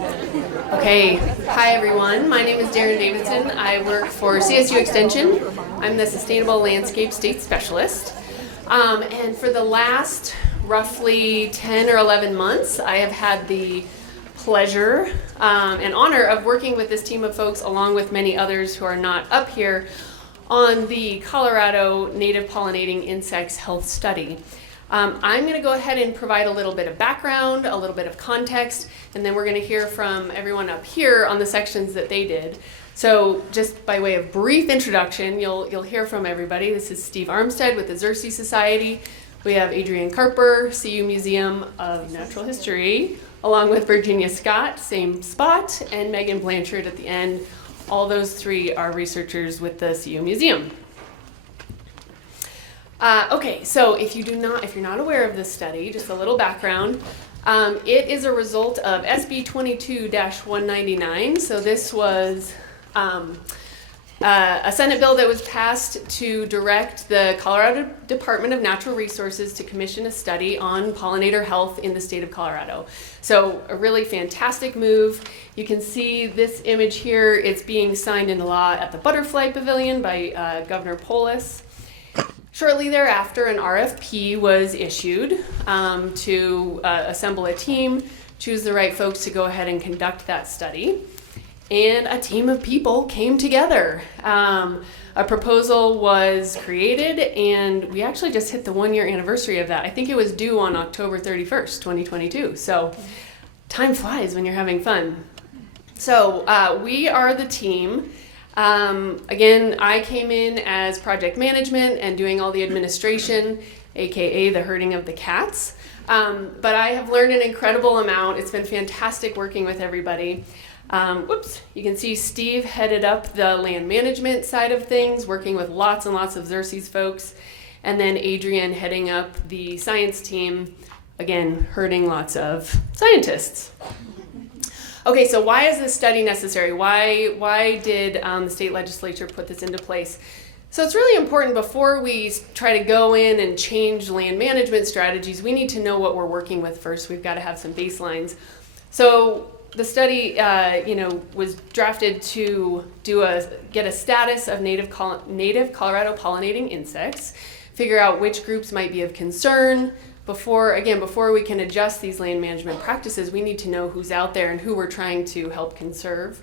Okay, hi everyone. My name is Deryn Davidson. I work for CSU Extension. I'm the Sustainable Landscape State Specialist. And for the last roughly 10 or 11 months, I have had the pleasure and honor of working with this team of folks along with many others who are not up here on the Colorado Native Pollinating Insects Health Study. I'm going to go ahead and provide a little bit of background, a little bit of context, and then we're going to hear from everyone up here on the sections that they did. So just by way of brief introduction, you'll hear from everybody. This is Steve Armstead with the Xerces Society. We have Adrian Carper, CU Museum of Natural History, along with Virginia Scott, same spot, and Megan Blanchard at the end. All those three are researchers with the CU Museum. Okay, so if you're not aware of this study, just a little background. It is a result of SB 22-199. So this was a Senate bill that was passed to direct the Colorado Department of Natural Resources to commission a study on pollinator health in the state of Colorado. So a really fantastic move. You can see this image here. It's being signed into law at the Butterfly Pavilion by Governor Polis. Shortly thereafter, an RFP was issued to assemble a team, choose the right folks to go ahead and conduct that study. And a team of people came together. A proposal was created, and we actually just hit the 1-year anniversary of that. I think it was due on October 31st, 2022. So time flies when you're having fun. So we are the team. Again, I came in as project management and doing all the administration, aka the herding of the cats. But I have learned an incredible amount. It's been fantastic working with everybody. You can see Steve headed up the land management side of things, working with lots and lots of Xerces folks. And then Adrian heading up the science team, again, herding lots of scientists. Okay, so why is this study necessary? Why did the state legislature put this into place? So it's really important before we try to go in and change land management strategies, we need to know what we're working with first. We've got to have some baselines. So the study, was drafted to get a status of native Colorado pollinating insects, figure out which groups might be of concern. Before we can adjust these land management practices, we need to know who's out there and who we're trying to help conserve.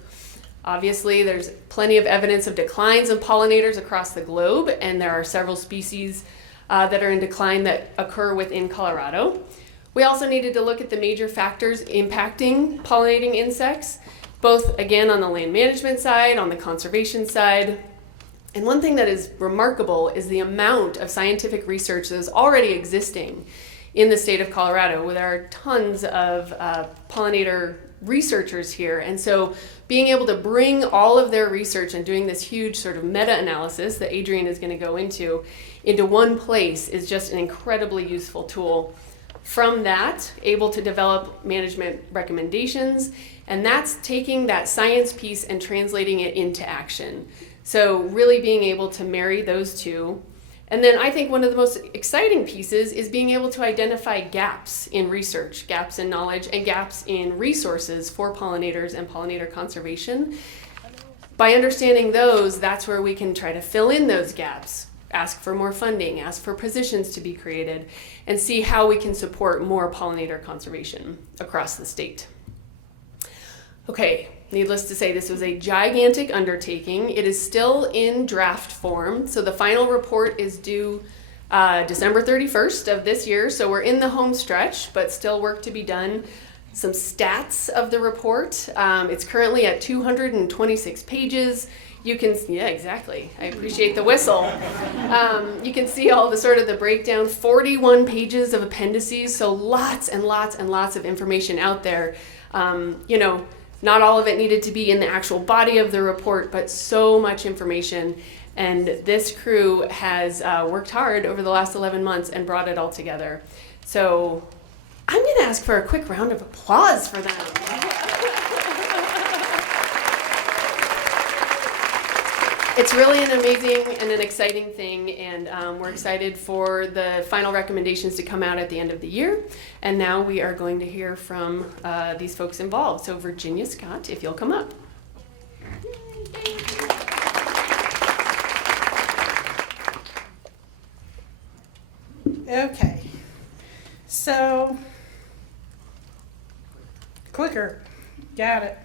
Obviously, there's plenty of evidence of declines in pollinators across the globe, and there are several species that are in decline that occur within Colorado. We also needed to look at the major factors impacting pollinating insects, both, again, on the land management side, on the conservation side. And one thing that is remarkable is the amount of scientific research that is already existing in the state of Colorado. There are tons of pollinator researchers here. And so being able to bring all of their research and doing this huge sort of meta-analysis that Adrian is going to go into one place is just an incredibly useful tool. From that, able to develop management recommendations, and that's taking that science piece and translating it into action. So really being able to marry those two. And then I think one of the most exciting pieces is being able to identify gaps in research, gaps in knowledge, and gaps in resources for pollinators and pollinator conservation. By understanding those, that's where we can try to fill in those gaps, ask for more funding, ask for positions to be created, and see how we can support more pollinator conservation across the state. Okay. Needless to say, this was a gigantic undertaking. It is still in draft form, so the final report is due December 31st of this year, so we're in the home stretch, but still work to be done. Some stats of the report. It's currently at 226 pages. Yeah, exactly. I appreciate the whistle. You can see all the sort of the breakdown, 41 pages of appendices, so lots and lots and lots of information out there. Not all of it needed to be in the actual body of the report, but so much information. And this crew has worked hard over the last 11 months and brought it all together. So I'm going to ask for a quick round of applause for them. It's really an amazing and an exciting thing, and we're excited for the final recommendations to come out at the end of the year. And now we are going to hear from these folks involved. So Virginia Scott, if you'll come up. Okay, so clicker, got it.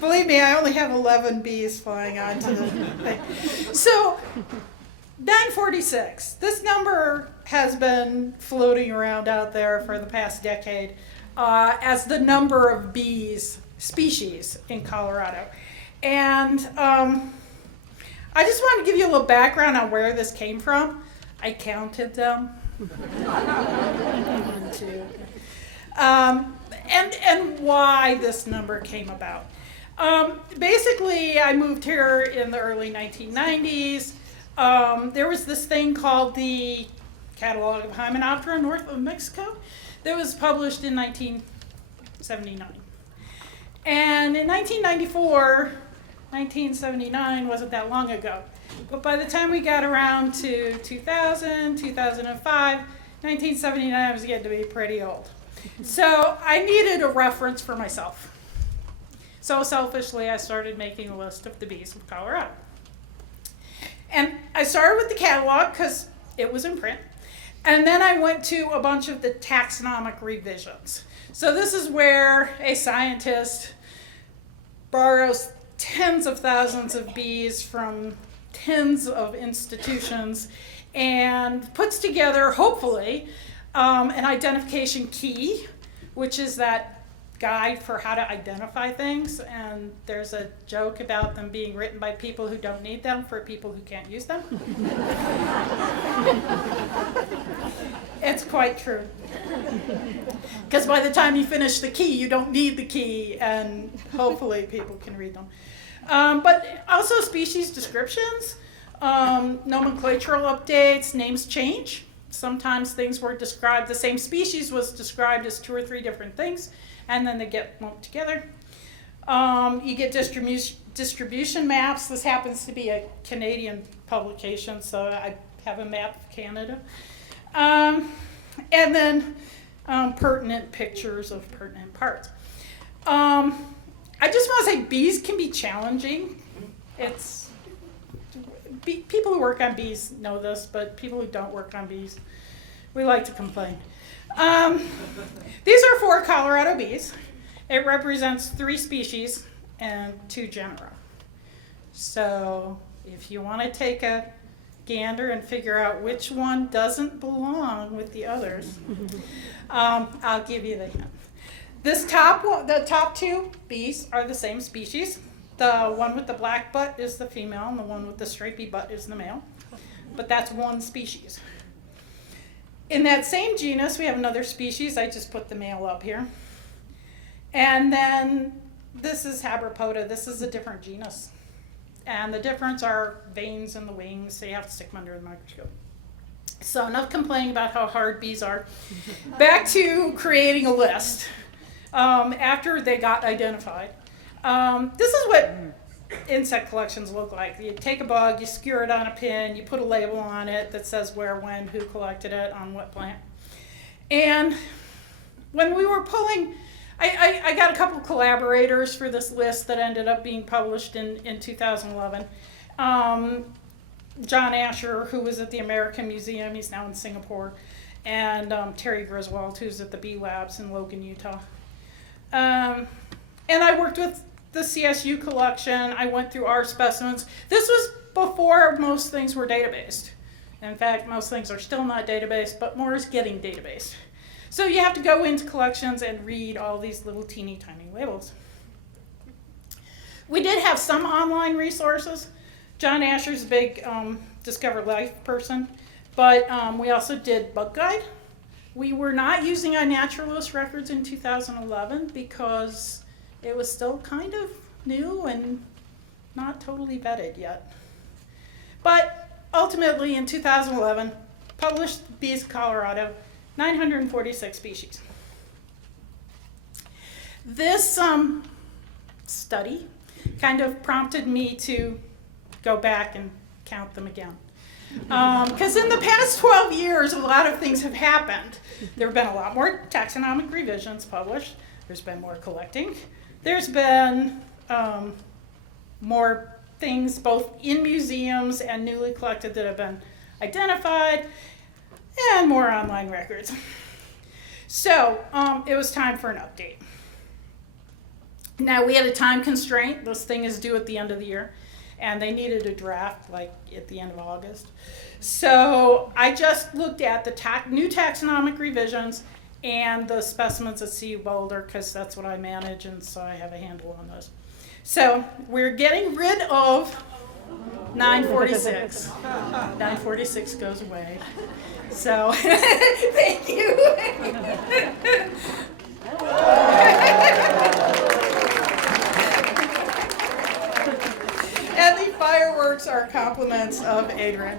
Believe me, I only have 11 bees flying onto the thing. So 946, this number has been floating around out there for the past decade as the number of bees species in Colorado. And I just wanted to give you a little background on where this came from. I counted them. 1, 2. And why this number came about. Basically, I moved here in the early 1990s. There was this thing called the Catalog of Hymenoptera north of Mexico that was published in 1979. And in 1994, 1979 wasn't that long ago. But by the time we got around to 2000, 2005, 1979 was getting to be pretty old. So I needed a reference for myself. So selfishly, I started making a list of the bees of Colorado. And I started with the catalog because it was in print. And then I went to a bunch of the taxonomic revisions. So this is where a scientist borrows tens of thousands of bees from tens of institutions and puts together, hopefully, an identification key, which is that guide for how to identify things. And there's a joke about them being written by people who don't need them for people who can't use them. It's quite true. Because by the time you finish the key, you don't need the key, and hopefully people can read them. But also species descriptions, nomenclatural updates, names change. Sometimes things were described, the same species was described as 2 or 3 different things, and then they get lumped together. You get distribution maps. This happens to be a Canadian publication, so I have a map of Canada. And then pertinent pictures of pertinent parts. I just want to say bees can be challenging. People who work on bees know this, but people who don't work on bees, we like to complain. These are 4 Colorado bees. It represents 3 species and 2 genera. So if you want to take a gander and figure out which one doesn't belong with the others, I'll give you the hint. The top 2 bees are the same species. The one with the black butt is the female, and the one with the stripy butt is the male. But that's one species. In that same genus, we have another species. I just put the male up here. And then this is Habropoda. This is a different genus. And the difference are veins in the wings, so you have to stick them under the microscope. So enough complaining about how hard bees are. Back to creating a list after they got identified. This is what insect collections look like. You take a bug, you skewer it on a pin, you put a label on it that says where, when, who collected it, on what plant. And when we were pulling, I got a couple collaborators for this list that ended up being published in 2011. John Asher, who was at the American Museum, he's now in Singapore, and Terry Griswold, who's at the Bee Labs in Logan, Utah. And I worked with the CSU collection. I went through our specimens. This was before most things were databased. In fact, most things are still not databased, but more is getting databased. So you have to go into collections and read all these little teeny tiny labels. We did have some online resources. John Asher's a big Discover Life person, but we also did Bug Guide. We were not using iNaturalist records in 2011 because it was still kind of new and not totally vetted yet. But ultimately in 2011, published Bees of Colorado, 946 species. This study kind of prompted me to go back and count them again. Because in the past 12 years, a lot of things have happened. There have been a lot more taxonomic revisions published. There's been more collecting. There's been more things both in museums and newly collected that have been identified, and more online records. So it was time for an update. Now we had a time constraint. This thing is due at the end of the year, and they needed a draft like at the end of August. So I just looked at the new taxonomic revisions and the specimens at CU Boulder, because that's what I manage, and so I have a handle on those. So we're getting rid of 946. 946 goes away. So thank you. And the fireworks are compliments of Adrian.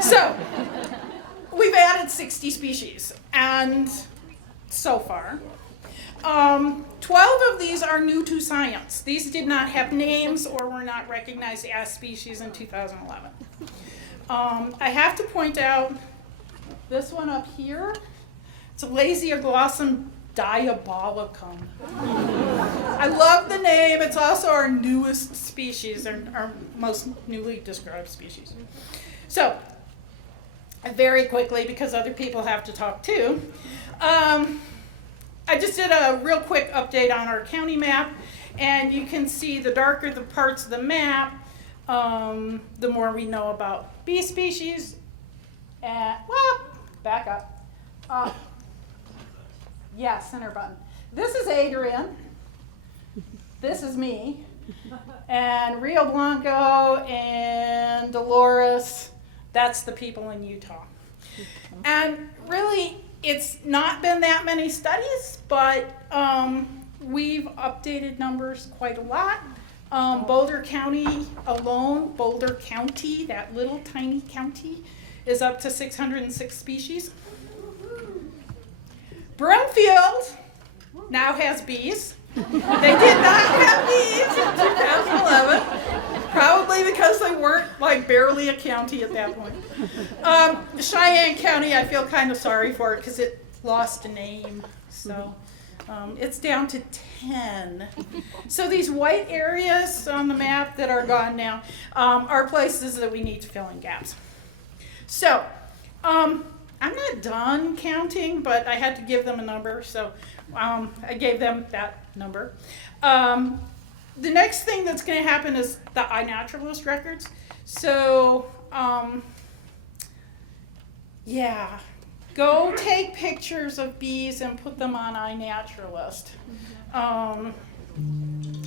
So we've added 60 species, and so far 12 of these are new to science. These did not have names or were not recognized as species in 2011. I have to point out this one up here. It's a Lasioglossum diabolicum. I love the name. It's also our newest species, our most newly described species. So, very quickly, because other people have to talk too, I just did a real quick update on our county map, and you can see the darker the parts of the map, the more we know about bee species. And, well, back up. Yeah, center button. This is Adrian. This is me. And Rio Blanco and Dolores, that's the people in Utah. And really, it's not been that many studies, but we've updated numbers quite a lot. Boulder County alone, Boulder County, that little tiny county, is up to 606 species. Broomfield now has bees. They did not have bees in 2011, probably because they weren't like barely a county at that point. Cheyenne County, I feel kind of sorry for it because it lost a name, so it's down to 10. So these white areas on the map that are gone now are places that we need to fill in gaps. So I'm not done counting, but I had to give them a number, so I gave them that number. The next thing that's going to happen is the iNaturalist records. So, yeah, go take pictures of bees and put them on iNaturalist.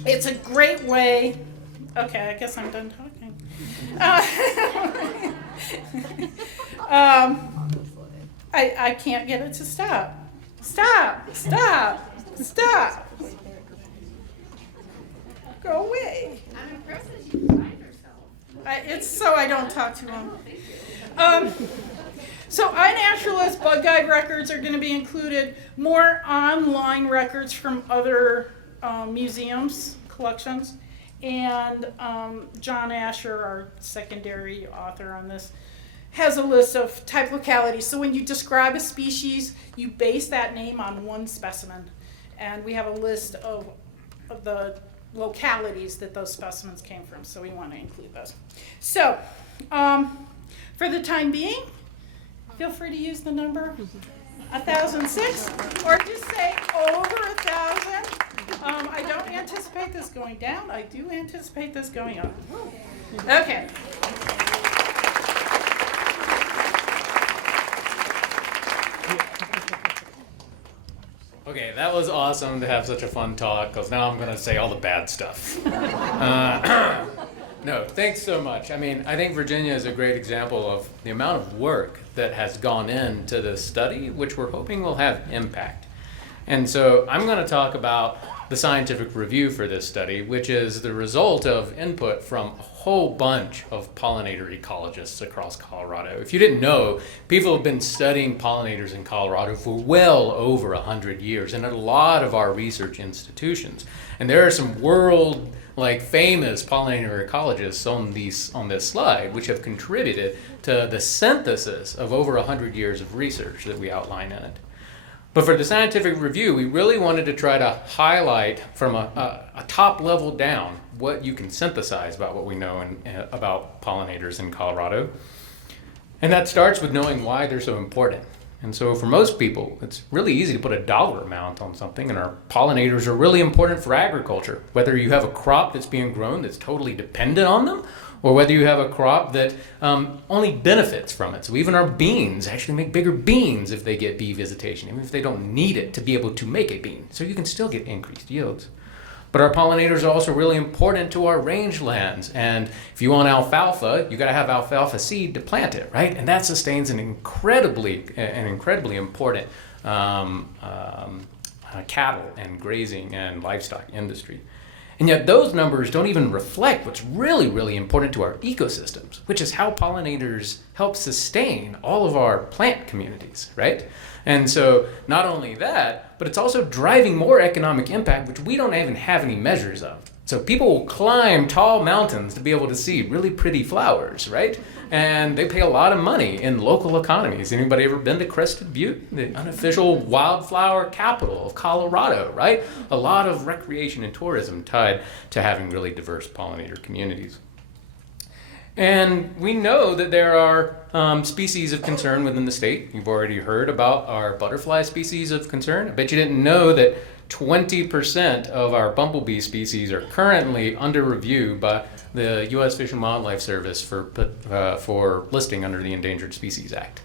It's a great way. Okay, I guess I'm done talking. I can't get it to stop. Stop. Go away. I'm impressed that you find herself. It's so I don't talk too long. So iNaturalist bug guide records are going to be included, more online records from other museums, collections, and John Asher, our secondary author on this, has a list of type localities. So when you describe a species, you base that name on one specimen. And we have a list of the localities that those specimens came from, so we want to include those. So, for the time being, feel free to use the number 1,006, or just say over 1,000. I don't anticipate this going down. I do anticipate this going up. Okay. Okay, that was awesome to have such a fun talk, because now I'm going to say all the bad stuff. No, thanks so much. I mean, I think Virginia is a great example of the amount of work that has gone into this study, which we're hoping will have impact. And so I'm going to talk about the scientific review for this study, which is the result of input from a whole bunch of pollinator ecologists across Colorado. If you didn't know, people have been studying pollinators in Colorado for well over 100 years and at a lot of our research institutions. And there are some world famous pollinator ecologists on this slide, which have contributed to the synthesis of over 100 years of research that we outline in it. But for the scientific review, we really wanted to try to highlight from a top level down what you can synthesize about what we know about pollinators in Colorado. And that starts with knowing why they're so important. And so for most people, it's really easy to put a dollar amount on something, and our pollinators are really important for agriculture, whether you have a crop that's being grown that's totally dependent on them, or whether you have a crop that only benefits from it. So even our beans actually make bigger beans if they get bee visitation, even if they don't need it to be able to make a bean. So you can still get increased yields. But our pollinators are also really important to our rangelands. And if you want alfalfa, you got to have alfalfa seed to plant it, right? And that sustains an incredibly important cattle and grazing and livestock industry. And yet those numbers don't even reflect what's really, really important to our ecosystems, which is how pollinators help sustain all of our plant communities, right? And so not only that, but it's also driving more economic impact, which we don't even have any measures of. So people will climb tall mountains to be able to see really pretty flowers, right? And they pay a lot of money in local economies. Anybody ever been to Crested Butte, the unofficial wildflower capital of Colorado, right? A lot of recreation and tourism tied to having really diverse pollinator communities. And we know that there are species of concern within the state. You've already heard about our butterfly species of concern. I bet you didn't know that 20% of our bumblebee species are currently under review by the U.S. Fish and Wildlife Service for listing under the Endangered Species Act.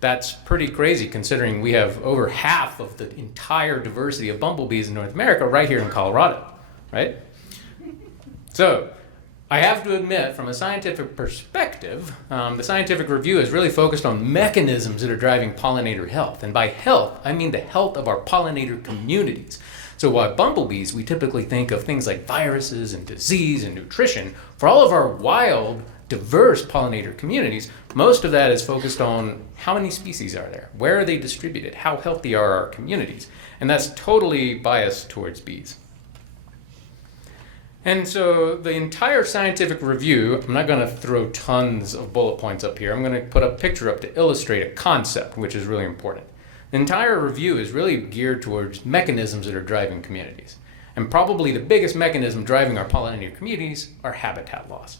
That's pretty crazy considering we have over half of the entire diversity of bumblebees in North America right here in Colorado, right? So I have to admit, from a scientific perspective, the scientific review is really focused on mechanisms that are driving pollinator health. And by health, I mean the health of our pollinator communities. So while bumblebees, we typically think of things like viruses and disease and nutrition. For all of our wild, diverse pollinator communities, most of that is focused on how many species are there, where are they distributed, how healthy are our communities. And that's totally biased towards bees. And so the entire scientific review, I'm not going to throw tons of bullet points up here. I'm going to put a picture up to illustrate a concept, which is really important. The entire review is really geared towards mechanisms that are driving communities. And probably the biggest mechanism driving our pollinator communities are habitat loss.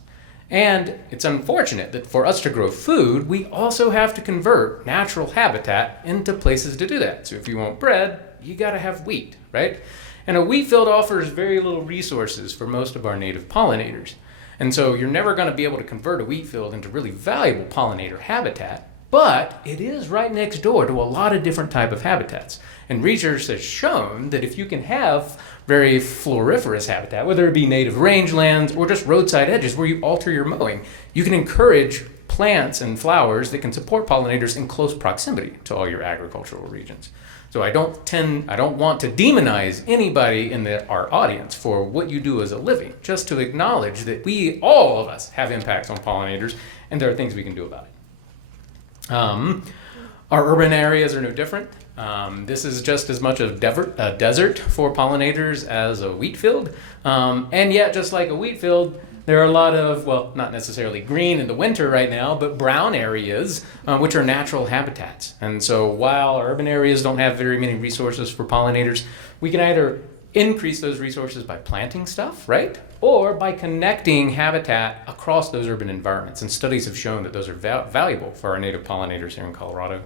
And it's unfortunate that for us to grow food, we also have to convert natural habitat into places to do that. So if you want bread, you got to have wheat, right? And a wheat field offers very little resources for most of our native pollinators. And so you're never going to be able to convert a wheat field into really valuable pollinator habitat, but it is right next door to a lot of different type of habitats. And research has shown that if you can have very floriferous habitat, whether it be native rangelands or just roadside edges where you alter your mowing, you can encourage plants and flowers that can support pollinators in close proximity to all your agricultural regions. So I don't want to demonize anybody in our audience for what you do as a living, just to acknowledge that all of us have impacts on pollinators, and there are things we can do about it. Our urban areas are no different. This is just as much a desert for pollinators as a wheat field. And yet, just like a wheat field, there are a lot of, well, not necessarily green in the winter right now, but brown areas, which are natural habitats. And so while our urban areas don't have very many resources for pollinators, we can either increase those resources by planting stuff, right? Or by connecting habitat across those urban environments. And studies have shown that those are valuable for our native pollinators here in Colorado.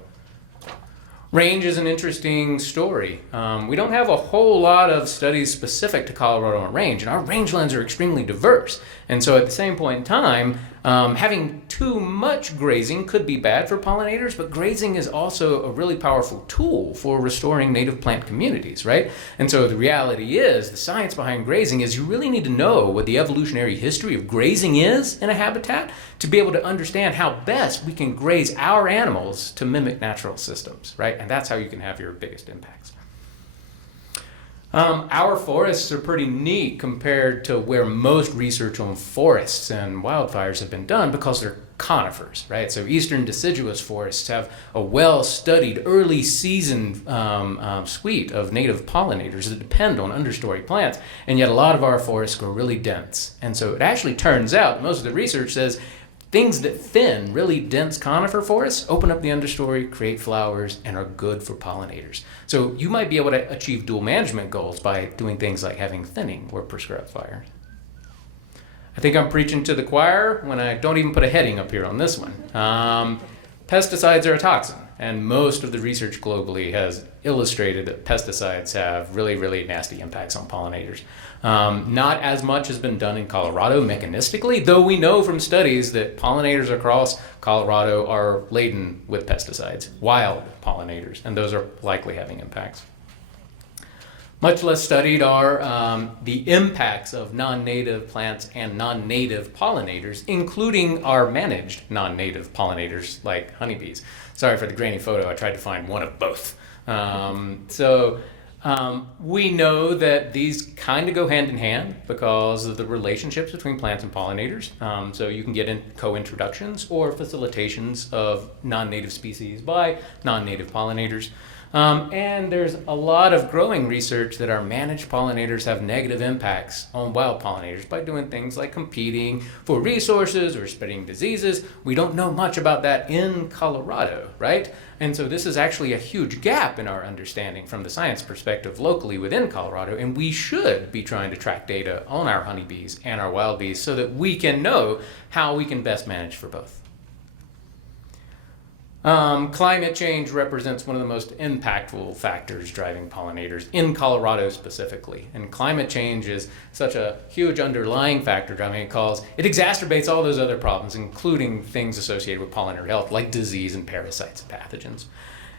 Range is an interesting story. We don't have a whole lot of studies specific to Colorado on range, and our rangelands are extremely diverse. And so at the same point in time, having too much grazing could be bad for pollinators, but grazing is also a really powerful tool for restoring native plant communities, right? And so the reality is, the science behind grazing is you really need to know what the evolutionary history of grazing is in a habitat to be able to understand how best we can graze our animals to mimic natural systems, right? And that's how you can have your biggest impacts. Our forests are pretty neat compared to where most research on forests and wildfires have been done because they're conifers, right? So eastern deciduous forests have a well-studied early season suite of native pollinators that depend on understory plants, and yet a lot of our forests grow really dense. And so it actually turns out, most of the research says, things that thin, really dense conifer forests open up the understory, create flowers, and are good for pollinators. So you might be able to achieve dual management goals by doing things like having thinning or prescribed fires. I think I'm preaching to the choir when I don't even put a heading up here on this one. Pesticides are a toxin, and most of the research globally has illustrated that pesticides have really, really nasty impacts on pollinators. Not as much has been done in Colorado mechanistically, though we know from studies that pollinators across Colorado are laden with pesticides, wild pollinators, and those are likely having impacts. Much less studied are the impacts of non-native plants and non-native pollinators, including our managed non-native pollinators like honeybees. Sorry for the grainy photo, I tried to find one of both. We know that these kind of go hand in hand because of the relationships between plants and pollinators. So you can get in co-introductions or facilitations of non-native species by non-native pollinators. And there's a lot of growing research that our managed pollinators have negative impacts on wild pollinators by doing things like competing for resources or spreading diseases. We don't know much about that in Colorado, right? And so this is actually a huge gap in our understanding from the science perspective locally within Colorado, and we should be trying to track data on our honeybees and our wild bees so that we can know how we can best manage for both. Climate change represents one of the most impactful factors driving pollinators in Colorado specifically. And climate change is such a huge underlying factor driving it because it exacerbates all those other problems, including things associated with pollinator health like disease and parasites and pathogens.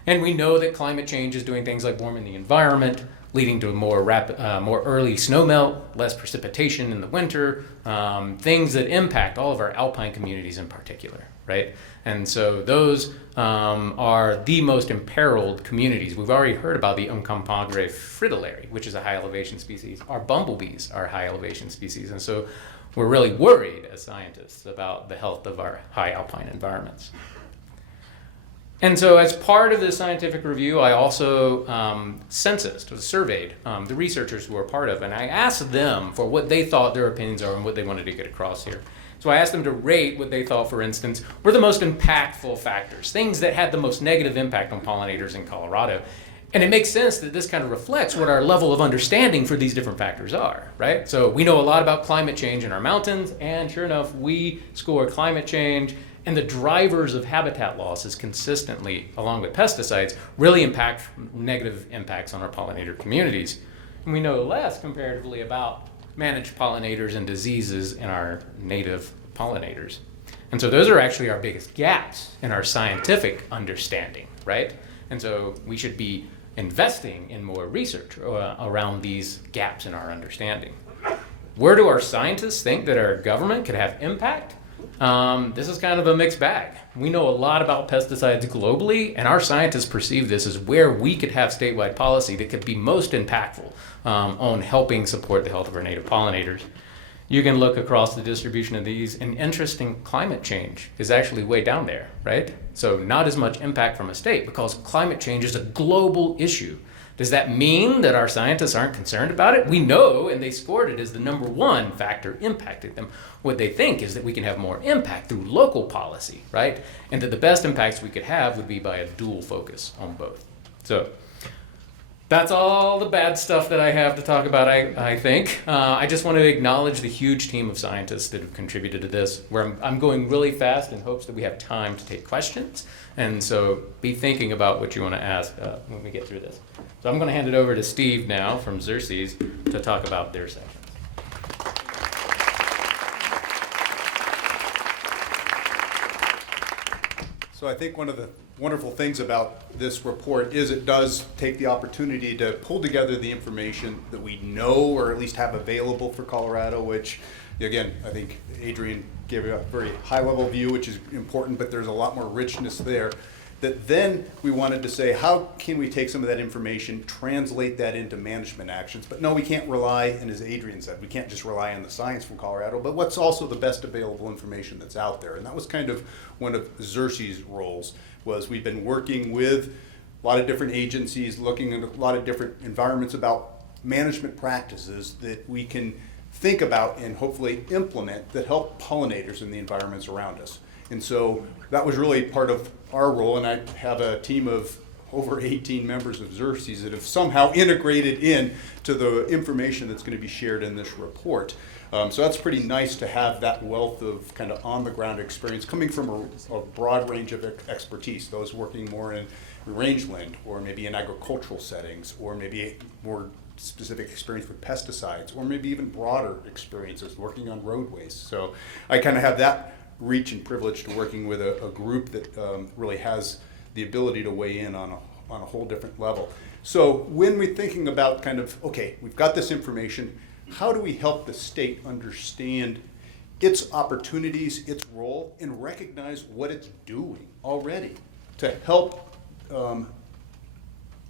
And we know that climate change is doing things like warming the environment, leading to more early snowmelt, less precipitation in the winter, things that impact all of our alpine communities in particular, right? And so those are the most imperiled communities. We've already heard about the Uncompahgre fritillary, which is a high elevation species. Our bumblebees are high elevation species. And so we're really worried as scientists about the health of our high alpine environments. And so as part of this scientific review, I also surveyed the researchers who were part of it, and I asked them for what they thought their opinions are and what they wanted to get across here. So I asked them to rate what they thought, for instance, were the most impactful factors, things that had the most negative impact on pollinators in Colorado. And it makes sense that this kind of reflects what our level of understanding for these different factors are, right? So we know a lot about climate change in our mountains, and sure enough, we score climate change and the drivers of habitat losses consistently, along with pesticides, really impact negative impacts on our pollinator communities. And we know less comparatively about managed pollinators and diseases in our native pollinators. And so those are actually our biggest gaps in our scientific understanding, right? And so we should be investing in more research around these gaps in our understanding. Where do our scientists think that our government could have impact? This is kind of a mixed bag. We know a lot about pesticides globally, and our scientists perceive this as where we could have statewide policy that could be most impactful on helping support the health of our native pollinators. You can look across the distribution of these, and interesting climate change is actually way down there, right? So not as much impact from a state because climate change is a global issue. Does that mean that our scientists aren't concerned about it? We know, and they scored it as the number one factor impacting them. What they think is that we can have more impact through local policy, right? And that the best impacts we could have would be by a dual focus on both. So that's all the bad stuff that I have to talk about, I think. I just want to acknowledge the huge team of scientists that have contributed to this, where I'm going really fast in hopes that we have time to take questions. And so be thinking about what you want to ask when we get through this. So I'm going to hand it over to Steve now from Xerces to talk about their sections. So I think one of the wonderful things about this report is it does take the opportunity to pull together the information that we know or at least have available for Colorado, which again, I think Adrian gave a very high level view, which is important, but there's a lot more richness there. that then we wanted to say, how can we take some of that information, translate that into management actions? But no, we can't rely, and as Adrian said, we can't just rely on the science from Colorado, but what's also the best available information that's out there. And that was kind of one of Xerces' roles, was we've been working with a lot of different agencies, looking at a lot of different environments about management practices that we can think about and hopefully implement that help pollinators in the environments around us. And so that was really part of our role, and I have a team of over 18 members of Xerces that have somehow integrated in to the information that's going to be shared in this report. So that's pretty nice to have that wealth of kind of on-the-ground experience coming from a broad range of expertise, those working more in rangeland or maybe in agricultural settings, or maybe more specific experience with pesticides, or maybe even broader experiences working on roadways. So I kind of have that reach and privilege to working with a group that really has the ability to weigh in on a whole different level. So when we're thinking about kind of, okay, we've got this information, how do we help the state understand its opportunities, its role, and recognize what it's doing already to help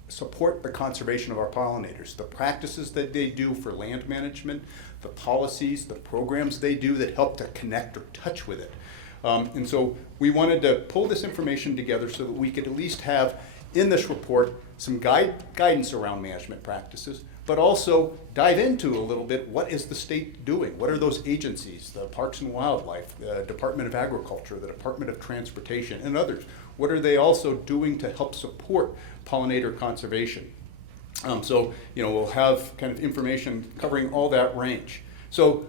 support the conservation of our pollinators, the practices that they do for land management, the policies, the programs they do that help to connect or touch with it. And so we wanted to pull this information together so that we could at least have in this report some guidance around management practices, but also dive into a little bit, what is the state doing? What are those agencies, the Parks and Wildlife, the Department of Agriculture, the Department of Transportation, and others? What are they also doing to help support pollinator conservation? So, we'll have kind of information covering all that range. So,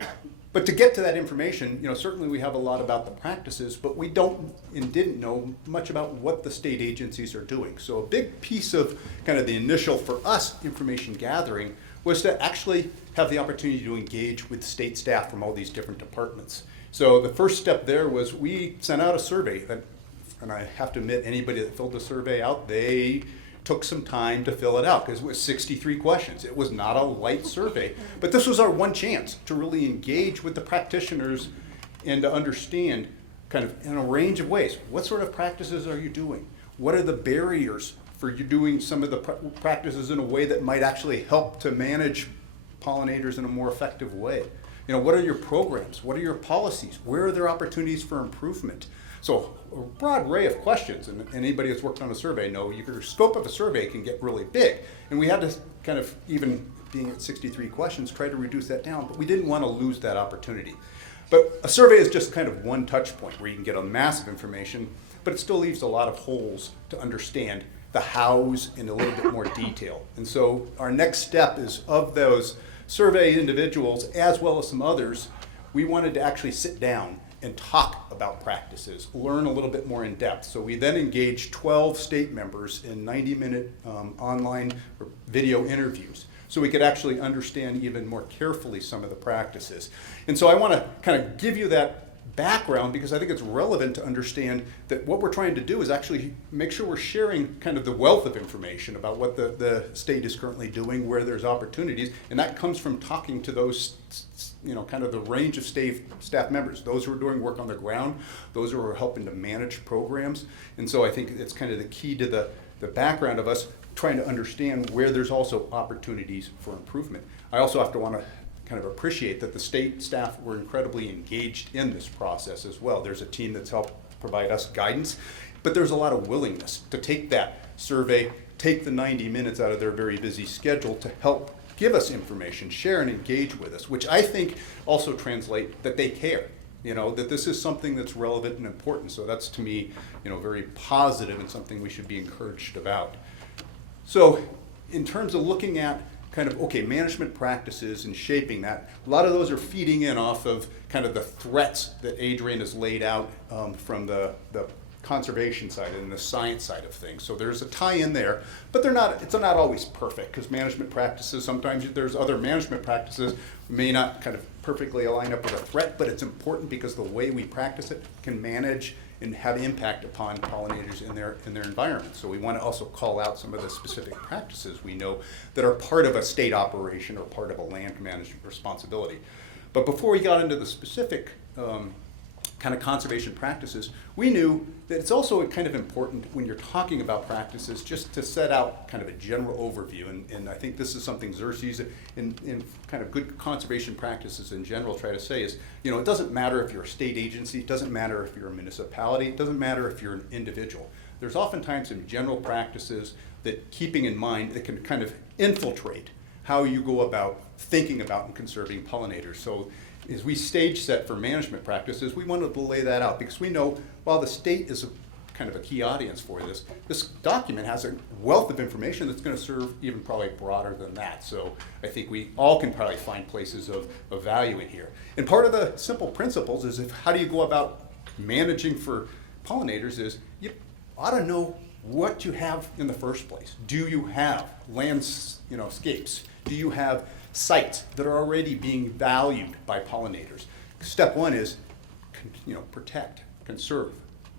but to get to that information, certainly we have a lot about the practices, but we don't and didn't know much about what the state agencies are doing. So a big piece of kind of the initial, for us, information gathering was to actually have the opportunity to engage with state staff from all these different departments. So the first step there was we sent out a survey, and I have to admit, anybody that filled the survey out, they took some time to fill it out because it was 63 questions. It was not a light survey, but this was our one chance to really engage with the practitioners and to understand kind of in a range of ways. What sort of practices are you doing? What are the barriers for you doing some of the practices in a way that might actually help to manage pollinators in a more effective way? What are your programs? What are your policies? Where are there opportunities for improvement? So a broad array of questions, and anybody that's worked on a survey know your scope of a survey can get really big. And we had to kind of, even being at 63 questions, try to reduce that down, but we didn't want to lose that opportunity. But a survey is just kind of one touch point where you can get a massive information, but it still leaves a lot of holes to understand the hows in a little bit more detail. And so our next step is, of those survey individuals, as well as some others, we wanted to actually sit down and talk about practices, learn a little bit more in depth. So we then engaged 12 state members in 90-minute online video interviews so we could actually understand even more carefully some of the practices. And so I want to kind of give you that background because I think it's relevant to understand that what we're trying to do is actually make sure we're sharing kind of the wealth of information about what the state is currently doing, where there's opportunities, and that comes from talking to those, kind of the range of staff members, those who are doing work on the ground, those who are helping to manage programs. And so I think it's kind of the key to the background of us trying to understand where there's also opportunities for improvement. I also have to want to kind of appreciate that the state staff were incredibly engaged in this process as well. There's a team that's helped provide us guidance, but there's a lot of willingness to take that survey, take the 90 minutes out of their very busy schedule to help give us information, share and engage with us, which I think also translate that they care, that this is something that's relevant and important. So that's, to me, very positive and something we should be encouraged about. So in terms of looking at kind of, management practices and shaping that, a lot of those are feeding in off of kind of the threats that Adrian has laid out from the conservation side and the science side of things. So there's a tie in there, but it's not always perfect because management practices, sometimes there's other management practices may not kind of perfectly align up with a threat, but it's important because the way we practice it can manage and have impact upon pollinators in their environment. So we want to also call out some of the specific practices we know that are part of a state operation or part of a land management responsibility. But before we got into the specific kind of conservation practices, we knew that it's also kind of important when you're talking about practices just to set out kind of a general overview. And I think this is something Xerces in kind of good conservation practices in general try to say is, you know, it doesn't matter if you're a state agency, it doesn't matter if you're a municipality, it doesn't matter if you're an individual. There's oftentimes some general practices that keeping in mind that can kind of infiltrate how you go about thinking about and conserving pollinators. So as we stage set for management practices, we wanted to lay that out because we know while the state is kind of a key audience for this, this document has a wealth of information that's going to serve even probably broader than that. So I think we all can probably find places of value in here. And part of the simple principles is how do you go about managing for pollinators is you ought to know what you have in the first place. Do you have landscapes? Do you have sites that are already being valued by pollinators? Step one is, protect, conserve,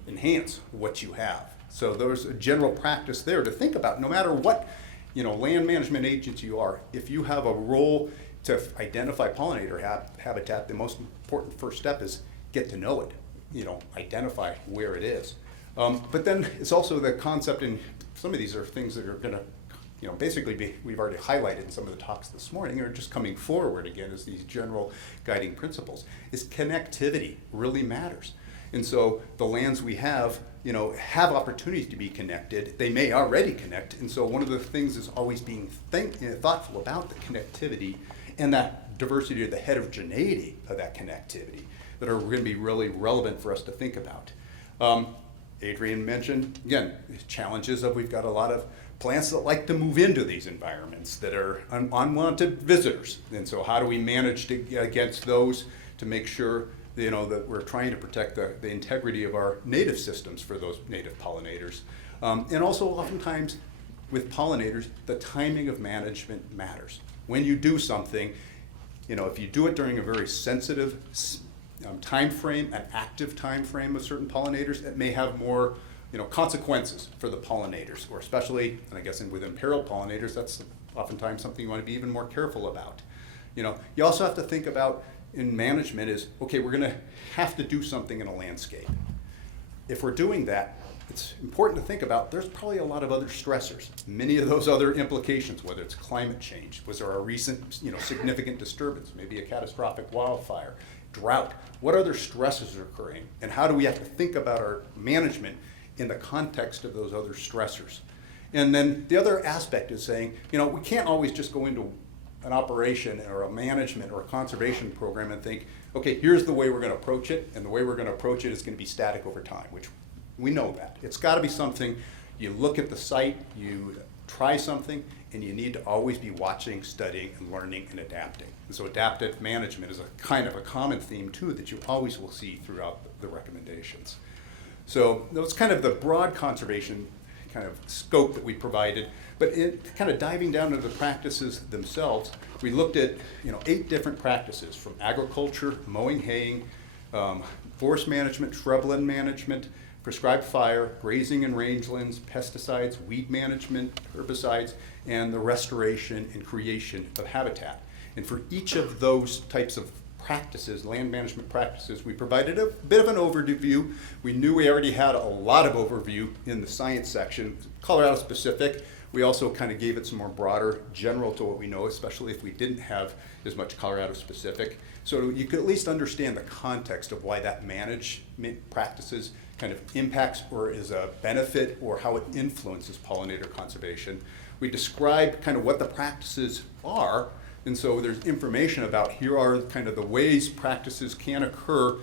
enhance what you have. So there's a general practice there to think about. No matter what, land management agency you are, if you have a role to identify pollinator habitat, the most important first step is get to know it. Identify where it is. But then it's also the concept, and some of these are things that are going to basically we've already highlighted in some of the talks this morning, or just coming forward again as these general guiding principles, is connectivity really matters. And so the lands we have, have opportunities to be connected. They may already connect. And so one of the things is always being thoughtful about the connectivity and that diversity or the heterogeneity of that connectivity that are going to be really relevant for us to think about. Adrian mentioned, again, challenges of we've got a lot of plants that like to move into these environments that are unwanted visitors. And so how do we manage against those to make sure that we're trying to protect the integrity of our native systems for those native pollinators. And also oftentimes with pollinators, the timing of management matters. When you do something, if you do it during a very sensitive time frame, an active time frame of certain pollinators, it may have more consequences for the pollinators, or especially, and I guess with imperiled pollinators, that's oftentimes something you want to be even more careful about. You also have to think about in management is, okay, we're going to have to do something in a landscape. If we're doing that, it's important to think about there's probably a lot of other stressors, many of those other implications, whether it's climate change, was there a recent significant disturbance, maybe a catastrophic wildfire, drought, what other stresses are occurring, and how do we have to think about our management in the context of those other stressors. And then the other aspect is saying, we can't always just go into an operation or a management or a conservation program and think, okay, here's the way we're going to approach it, and the way we're going to approach it is going to be static over time, which we know that. It's got to be something, you look at the site, you try something, and you need to always be watching, studying, and learning and adapting. And so adaptive management is a kind of a common theme too that you always will see throughout the recommendations. So that was kind of the broad conservation kind of scope that we provided, but kind of diving down into the practices themselves, we looked at 8 different practices from agriculture, mowing, haying, forest management, shrubland management, prescribed fire, grazing and rangelands, pesticides, weed management, herbicides, and the restoration and creation of habitat. And for each of those types of practices, land management practices, we provided a bit of an overview. We knew we already had a lot of overview in the science section, Colorado specific. We also kind of gave it some more broader, general to what we know, especially if we didn't have as much Colorado specific. So you could at least understand the context of why that management practices kind of impacts or is a benefit or how it influences pollinator conservation. We described kind of what the practices are. And so there's information about here are kind of the ways practices can occur,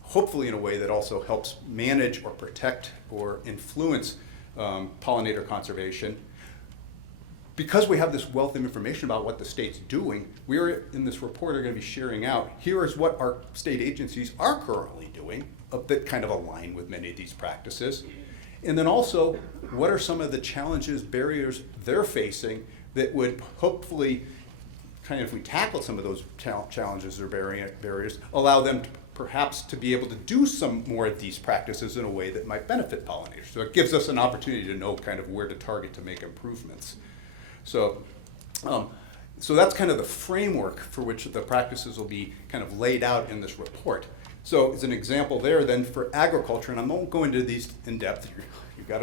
hopefully in a way that also helps manage or protect or influence pollinator conservation. Because we have this wealth of information about what the state's doing, we are in this report are going to be sharing out, here is what our state agencies are currently doing that kind of align with many of these practices. And then also, what are some of the challenges, barriers they're facing that would hopefully kind of, if we tackle some of those challenges or barriers, allow them to perhaps to be able to do some more of these practices in a way that might benefit pollinators. So it gives us an opportunity to know kind of where to target to make improvements. So, so that's kind of the framework for which the practices will be kind of laid out in this report. So as an example there, then for agriculture, and I won't go into these in depth. You've got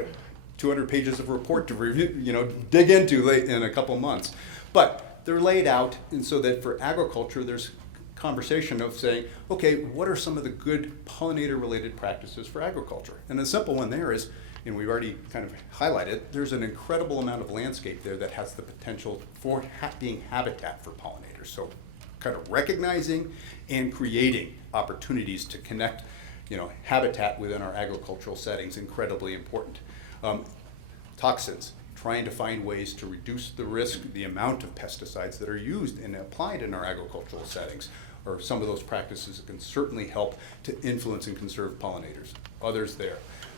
200 pages of report to review, dig into late in a couple months, but they're laid out, and so that for agriculture, there's conversation of saying, okay, what are some of the good pollinator-related practices for agriculture? And a simple one there is, and we've already kind of highlighted, there's an incredible amount of landscape there that has the potential for being habitat for pollinators. So kind of recognizing and creating opportunities to connect, habitat within our agricultural settings, incredibly important. Toxins, trying to find ways to reduce the risk, the amount of pesticides that are used and applied in our agricultural settings, or some of those practices that can certainly help to influence and conserve pollinators. Others there.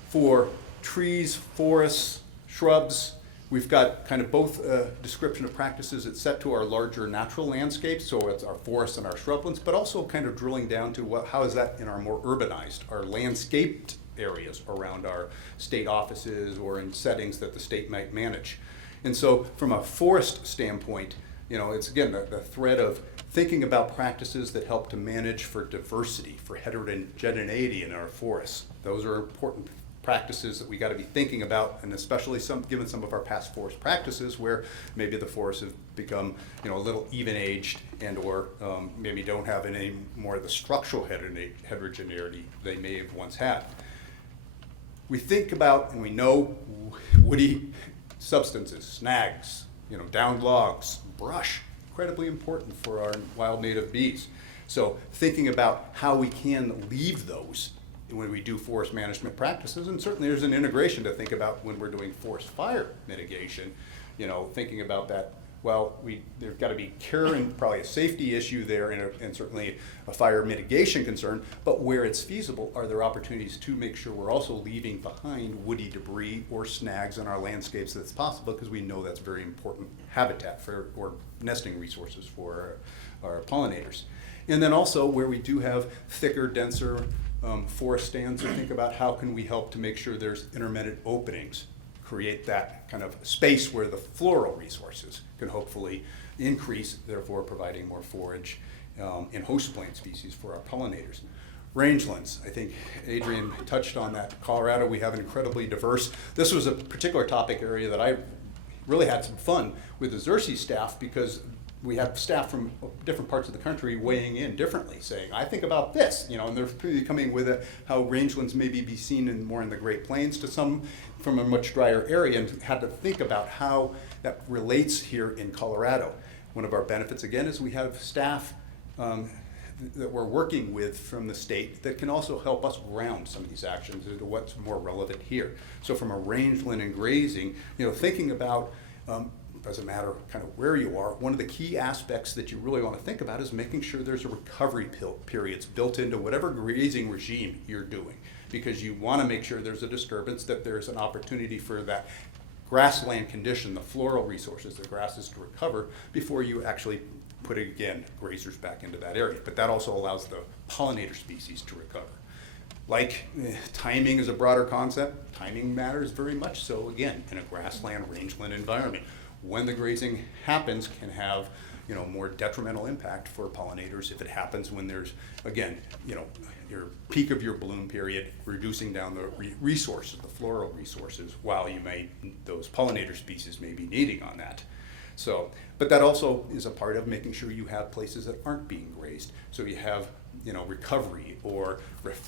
For trees, forests, shrubs, we've got kind of both a description of practices that's set to our larger natural landscapes, so it's our forests and our shrublands, but also kind of drilling down to how is that in our more urbanized, our landscaped areas around our state offices or in settings that the state might manage. And so from a forest standpoint, it's again the thread of thinking about practices that help to manage for diversity, for heterogeneity in our forests. Those are important practices that we got to be thinking about, and especially given some of our past forest practices where maybe the forests have become a little even aged and or maybe don't have any more of the structural heterogeneity they may have once had. We think about and we know woody substances, snags, downed logs, brush, incredibly important for our wild native bees. So thinking about how we can leave those when we do forest management practices, and certainly there's an integration to think about when we're doing forest fire mitigation, thinking about that. Well, there's got to be care and probably a safety issue there and certainly a fire mitigation concern, but where it's feasible, are there opportunities to make sure we're also leaving behind woody debris or snags in our landscapes that's possible, because we know that's very important habitat or nesting resources for our pollinators. And then also where we do have thicker, denser forest stands, to think about how can we help to make sure there's intermittent openings, create that kind of space where the floral resources can hopefully increase, therefore providing more forage and host plant species for our pollinators. Rangelands, I think Adrian touched on that. Colorado, we have an incredibly diverse, this was a particular topic area that I really had some fun with the Xerces staff, because we have staff from different parts of the country weighing in differently, saying, I think about this, and they're really coming with how rangelands maybe be seen more in the Great Plains to some from a much drier area, and had to think about how that relates here in Colorado. One of our benefits, again, is we have staff that we're working with from the state that can also help us ground some of these actions into what's more relevant here. So from a rangeland and grazing, thinking about doesn't matter kind of where you are, one of the key aspects that you really want to think about is making sure there's a recovery periods built into whatever grazing regime you're doing, because you want to make sure there's a disturbance, that there's an opportunity for that grassland condition, the floral resources, the grasses to recover before you actually put, again, grazers back into that area. But that also allows the pollinator species to recover. Timing is a broader concept. Timing matters very much so, again, in a grassland, rangeland environment. When the grazing happens can have more detrimental impact for pollinators if it happens when there's, again, your peak of your bloom period, reducing down the resources, the floral resources, while those pollinator species may be needing on that. So, but that also is a part of making sure you have places that aren't being grazed. So you have, recovery or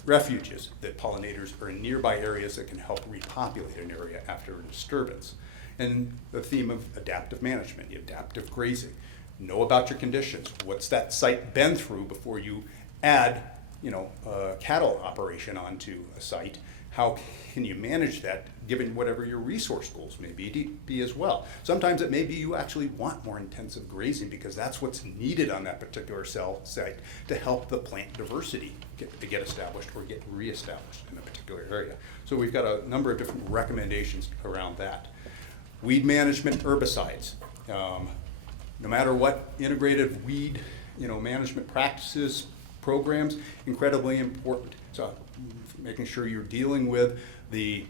refuges that pollinators are in nearby areas that can help repopulate an area after a disturbance. And the theme of adaptive management, adaptive grazing. Know about your conditions. What's that site been through before you add, a cattle operation onto a site? How can you manage that given whatever your resource goals may be as well? Sometimes it may be you actually want more intensive grazing because that's what's needed on that particular cell site to help the plant diversity get established or get reestablished in a particular area. So we've got a number of different recommendations around that. Weed management, herbicides. No matter what integrated weed, management practices, programs, incredibly important. So making sure you're dealing with the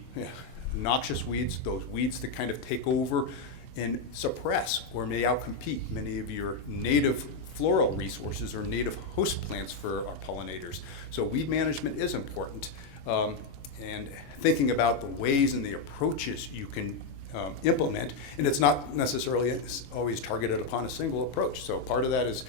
noxious weeds, those weeds that kind of take over and suppress or may outcompete many of your native floral resources or native host plants for our pollinators. So weed management is important. And thinking about the ways and the approaches you can implement, and it's not necessarily always targeted upon a single approach. So part of that is,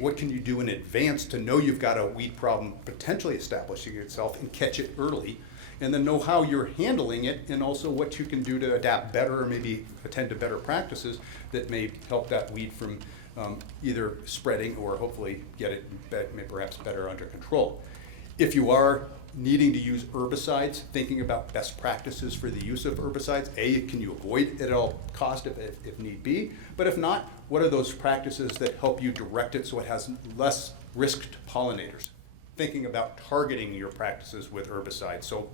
what can you do in advance to know you've got a weed problem potentially establishing itself and catch it early, and then know how you're handling it, and also what you can do to adapt better or maybe attend to better practices that may help that weed from either spreading or hopefully get it perhaps better under control. If you are needing to use herbicides, thinking about best practices for the use of herbicides. Can you avoid it at all cost if need be? But if not, what are those practices that help you direct it so it has less risk to pollinators? Thinking about targeting your practices with herbicides. So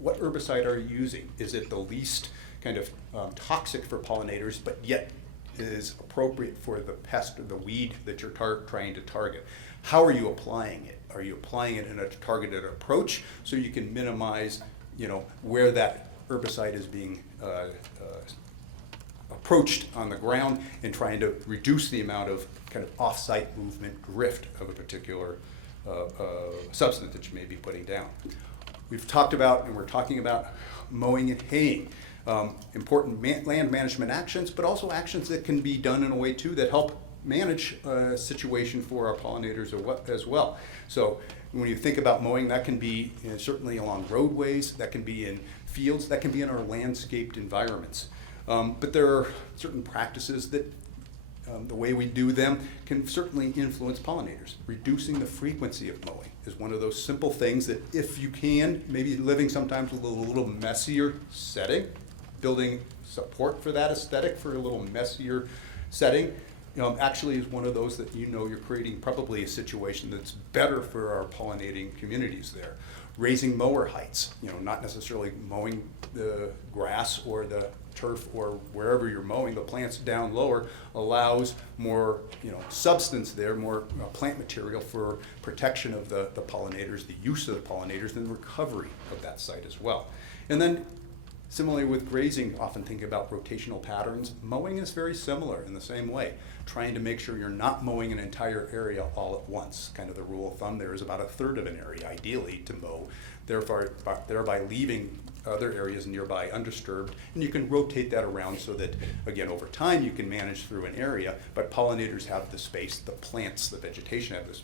what herbicide are you using? Is it the least kind of toxic for pollinators, but yet is appropriate for the pest or the weed that you're trying to target? How are you applying it? Are you applying it in a targeted approach so you can minimize, where that herbicide is being approached on the ground, and trying to reduce the amount of kind of off-site movement drift of a particular substance that you may be putting down? We've talked about, and we're talking about mowing and haying. Important land management actions, but also actions that can be done in a way too that help manage a situation for our pollinators as well. So when you think about mowing, that can be certainly along roadways, that can be in fields, that can be in our landscaped environments. But there are certain practices that the way we do them can certainly influence pollinators. Reducing the frequency of mowing is one of those simple things that, if you can, maybe living sometimes with a little messier setting, building support for that aesthetic for a little messier setting, actually is one of those that you're creating probably a situation that's better for our pollinating communities there. Raising mower heights, not necessarily mowing the grass or the turf or wherever you're mowing the plants down lower, allows more substance there, more plant material for protection of the pollinators, the use of the pollinators, and recovery of that site as well. And then similarly with grazing, often thinking about rotational patterns. Mowing is very similar in the same way, trying to make sure you're not mowing an entire area all at once. Kind of the rule of thumb there is about a third of an area ideally to mow, thereby leaving other areas nearby undisturbed, and you can rotate that around so that, again, over time you can manage through an area, but pollinators have the space, the plants, the vegetation have the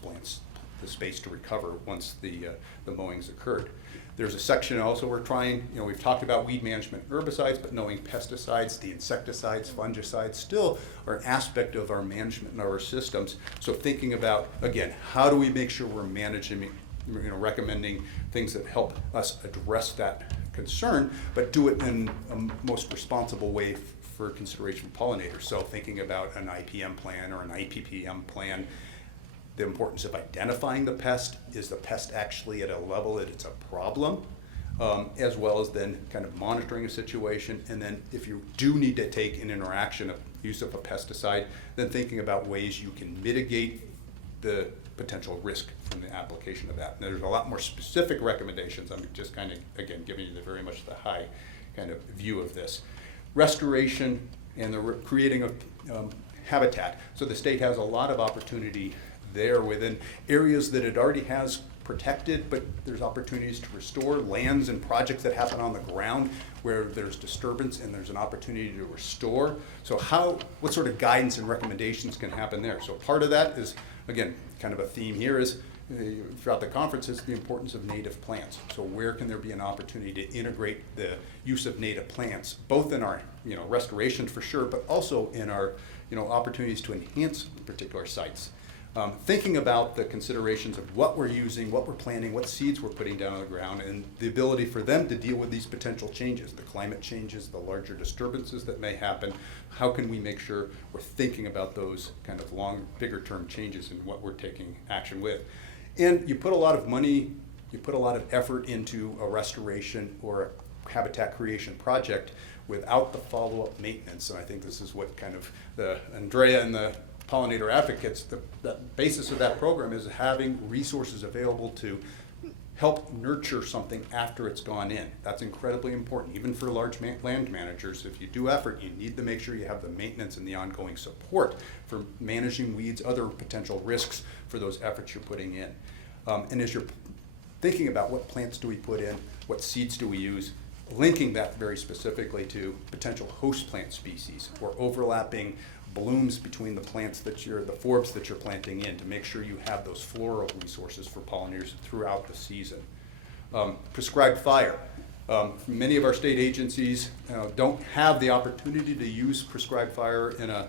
space to recover once the mowing's occurred. There's a section also we're trying, we've talked about weed management, herbicides, but knowing pesticides, the insecticides, fungicides still are an aspect of our management and our systems. So thinking about, again, how do we make sure we're managing, recommending things that help us address that concern, but do it in a most responsible way for consideration for pollinators. So thinking about an IPM plan or an IPPM plan, the importance of identifying the pest. Is the pest actually at a level that it's a problem? As well as then kind of monitoring a situation. And then if you do need to take an interaction of use of a pesticide, then thinking about ways you can mitigate the potential risk from the application of that. And there's a lot more specific recommendations. I'm just kind of, again, giving you very much the high kind of view of this. Restoration and the creating of habitat. So the state has a lot of opportunity there within areas that it already has protected, but there's opportunities to restore lands and projects that happen on the ground where there's disturbance and there's an opportunity to restore. So what sort of guidance and recommendations can happen there? So part of that is, again, kind of a theme here is throughout the conference is the importance of native plants. So where can there be an opportunity to integrate the use of native plants, both in our restoration for sure, but also in our opportunities to enhance particular sites. Thinking about the considerations of what we're using, what we're planting, what seeds we're putting down on the ground, and the ability for them to deal with these potential changes, the climate changes, the larger disturbances that may happen. How can we make sure we're thinking about those kind of bigger term changes in what we're taking action with? And you put a lot of money, you put a lot of effort into a restoration or a habitat creation project without the follow-up maintenance. And I think this is what kind of Andrea and the Pollinator advocates, the basis of that program is having resources available to help nurture something after it's gone in. That's incredibly important, even for large land managers. If you do effort, you need to make sure you have the maintenance and the ongoing support for managing weeds, other potential risks for those efforts you're putting in. And as you're thinking about what plants do we put in, what seeds do we use, linking that very specifically to potential host plant species or overlapping blooms between the plants the forbs that you're planting in to make sure you have those floral resources for pollinators throughout the season. Prescribed fire. Many of our state agencies don't have the opportunity to use prescribed fire as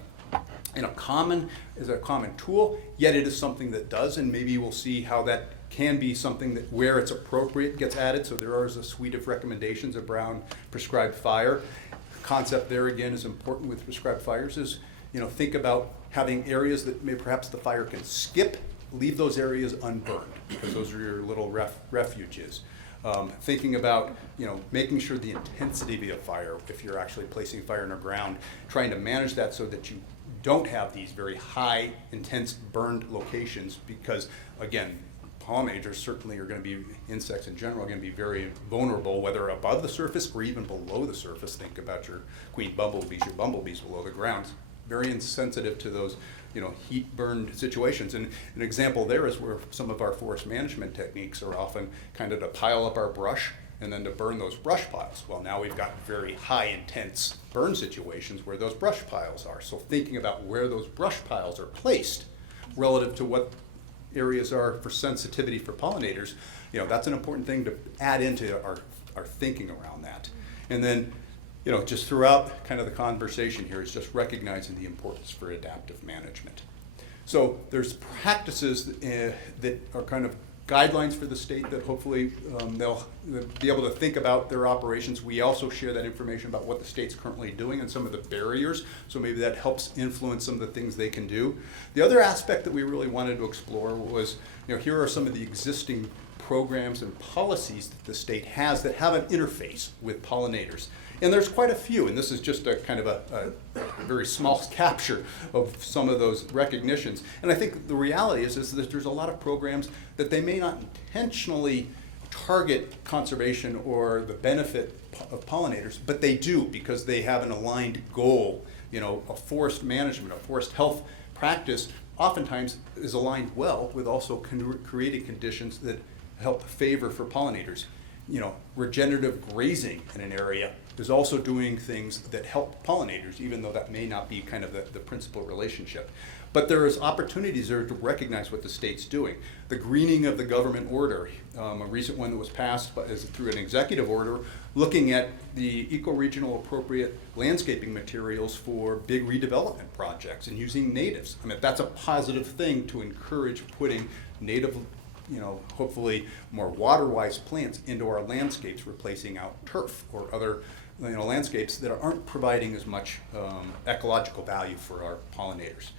a common tool, yet it is something that does, and maybe we'll see how that can be something that where it's appropriate gets added. So there is a suite of recommendations around prescribed fire. The concept there again is important with prescribed fires is, think about having areas that perhaps the fire can skip, leave those areas unburned, because those are your little refuges. Thinking about, making sure the intensity of fire, if you're actually placing fire in the ground, trying to manage that so that you don't have these very high, intense burned locations, because again, pollinators certainly are going to be, insects in general, are going to be very vulnerable, whether above the surface or even below the surface. Think about your queen bumblebees, your bumblebees below the ground. Very insensitive to those, heat burned situations. And an example there is where some of our forest management techniques are often kind of to pile up our brush and then to burn those brush piles. Well, now we've got very high intense burn situations where those brush piles are. So thinking about where those brush piles are placed relative to what areas are for sensitivity for pollinators, that's an important thing to add into our thinking around that. And then, just throughout kind of the conversation here is just recognizing the importance for adaptive management. So there's practices that are kind of guidelines for the state that hopefully they'll be able to think about their operations. We also share that information about what the state's currently doing and some of the barriers, so maybe that helps influence some of the things they can do. The other aspect that we really wanted to explore was, here are some of the existing programs and policies that the state has that have an interface with pollinators. And there's quite a few, and this is just a kind of a very small capture of some of those recognitions. And I think the reality is that there's a lot of programs that they may not intentionally target conservation or the benefit of pollinators, but they do because they have an aligned goal. A forest management, a forest health practice oftentimes is aligned well with also creating conditions that help favor for pollinators. Regenerative grazing in an area is also doing things that help pollinators, even though that may not be kind of the principal relationship. But there is opportunities there to recognize what the state's doing. The greening of the government order, a recent one that was passed through an executive order, looking at the eco-regional appropriate landscaping materials for big redevelopment projects and using natives. That's a positive thing to encourage putting native, hopefully more water-wise plants into our landscapes, replacing out turf or other landscapes that aren't providing as much ecological value for our pollinators.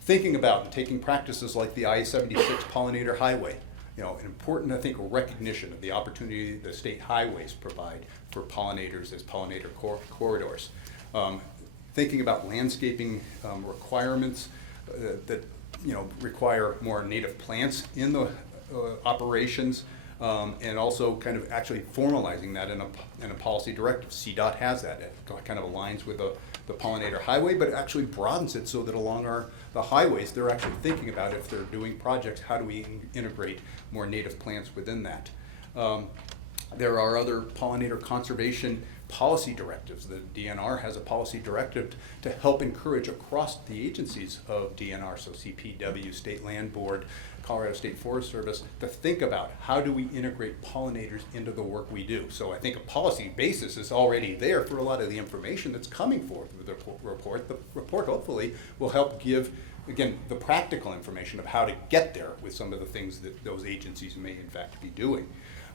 Thinking about and taking practices like the I-76 pollinator highway, an important, I think, recognition of the opportunity the state highways provide for pollinators as pollinator corridors. Thinking about landscaping requirements that require more native plants in the operations, and also kind of actually formalizing that in a policy directive. CDOT has that. It kind of aligns with the pollinator highway, but it actually broadens it so that along the highways, they're actually thinking about, if they're doing projects, how do we integrate more native plants within that. There are other pollinator conservation policy directives. The DNR has a policy directive to help encourage across the agencies of DNR, so CPW, State Land Board, Colorado State Forest Service, to think about how do we integrate pollinators into the work we do. So I think a policy basis is already there for a lot of the information that's coming forth with the report. The report hopefully will help give, again, the practical information of how to get there with some of the things that those agencies may in fact be doing.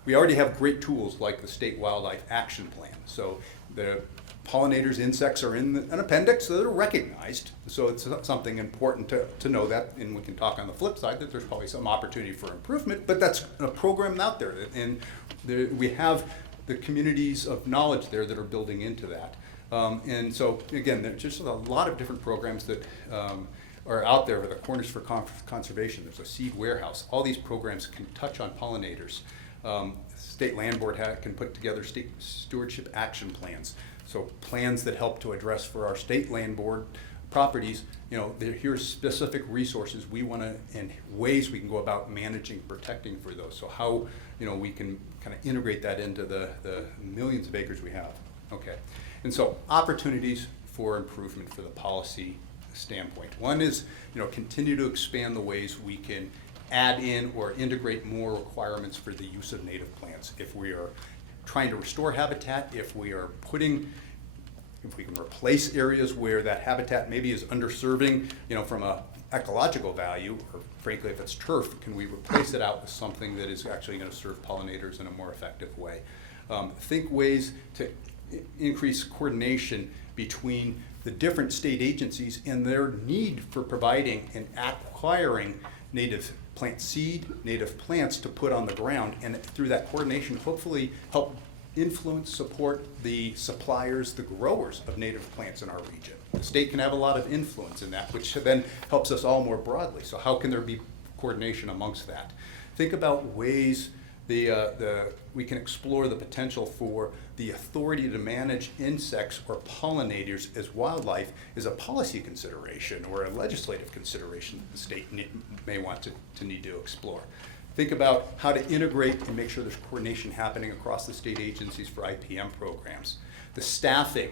We already have great tools like the State Wildlife Action Plan. So the pollinators, insects are in an appendix, so they're recognized. So it's something important to know that, and we can talk on the flip side that there's probably some opportunity for improvement, but that's a program out there. And we have the communities of knowledge there that are building into that. And so again, there's just a lot of different programs that are out there with the Corners for Conservation. There's a seed warehouse. All these programs can touch on pollinators. State Land Board can put together state stewardship action plans. So plans that help to address for our state land board properties, here's specific resources we want to, and ways we can go about managing, protecting for those. So how, we can kind of integrate that into the millions of acres we have. Okay. And so opportunities for improvement for the policy standpoint. One is, continue to expand the ways we can add in or integrate more requirements for the use of native plants. If we are trying to restore habitat, if we can replace areas where that habitat maybe is underserving, from a ecological value, or frankly, if it's turf, can we replace it out with something that is actually going to serve pollinators in a more effective way? Think ways to increase coordination between the different state agencies and their need for providing and acquiring native plant seed, native plants to put on the ground, and through that coordination, hopefully help influence, support the suppliers, the growers of native plants in our region. The state can have a lot of influence in that, which then helps us all more broadly. So how can there be coordination amongst that? Think about ways we can explore the potential for the authority to manage insects or pollinators as wildlife is a policy consideration or a legislative consideration that the state may want to need to explore. Think about how to integrate and make sure there's coordination happening across the state agencies for IPM programs. The staffing,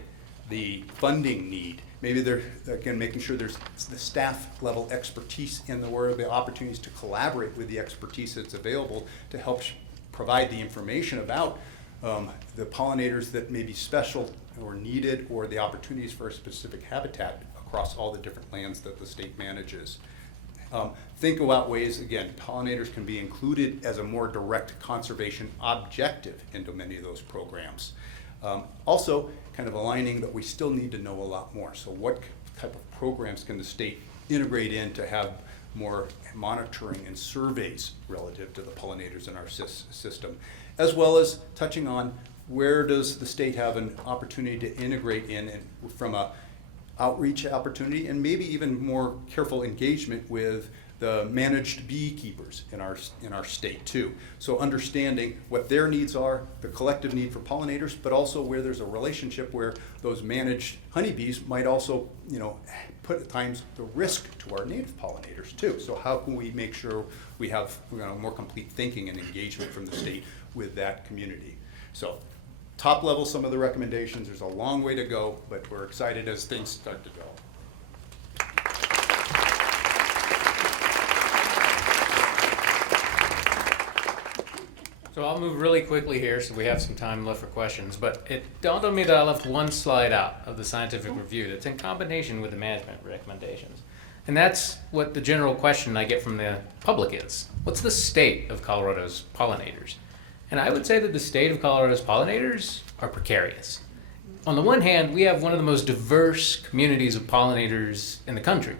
the funding need, maybe they're, again, making sure there's the staff level expertise and the opportunities to collaborate with the expertise that's available to help provide the information about the pollinators that may be special or needed, or the opportunities for a specific habitat across all the different lands that the state manages. Think about ways, again, pollinators can be included as a more direct conservation objective into many of those programs. Also, kind of aligning that we still need to know a lot more. So what type of programs can the state integrate in to have more monitoring and surveys relative to the pollinators in our system, as well as touching on where does the state have an opportunity to integrate in and from a outreach opportunity, and maybe even more careful engagement with the managed beekeepers in our state too. So understanding what their needs are, the collective need for pollinators, but also where there's a relationship where those managed honeybees might also, put at times the risk to our native pollinators too. So how can we make sure we have more complete thinking and engagement from the state with that community? So top level, some of the recommendations. There's a long way to go, but we're excited as things start to go. So I'll move really quickly here so we have some time left for questions, but it dawned on me that I left one slide out of the scientific review that's in combination with the management recommendations. And that's what the general question I get from the public is. What's the state of Colorado's pollinators? And I would say that the state of Colorado's pollinators are precarious. On the one hand, we have one of the most diverse communities of pollinators in the country.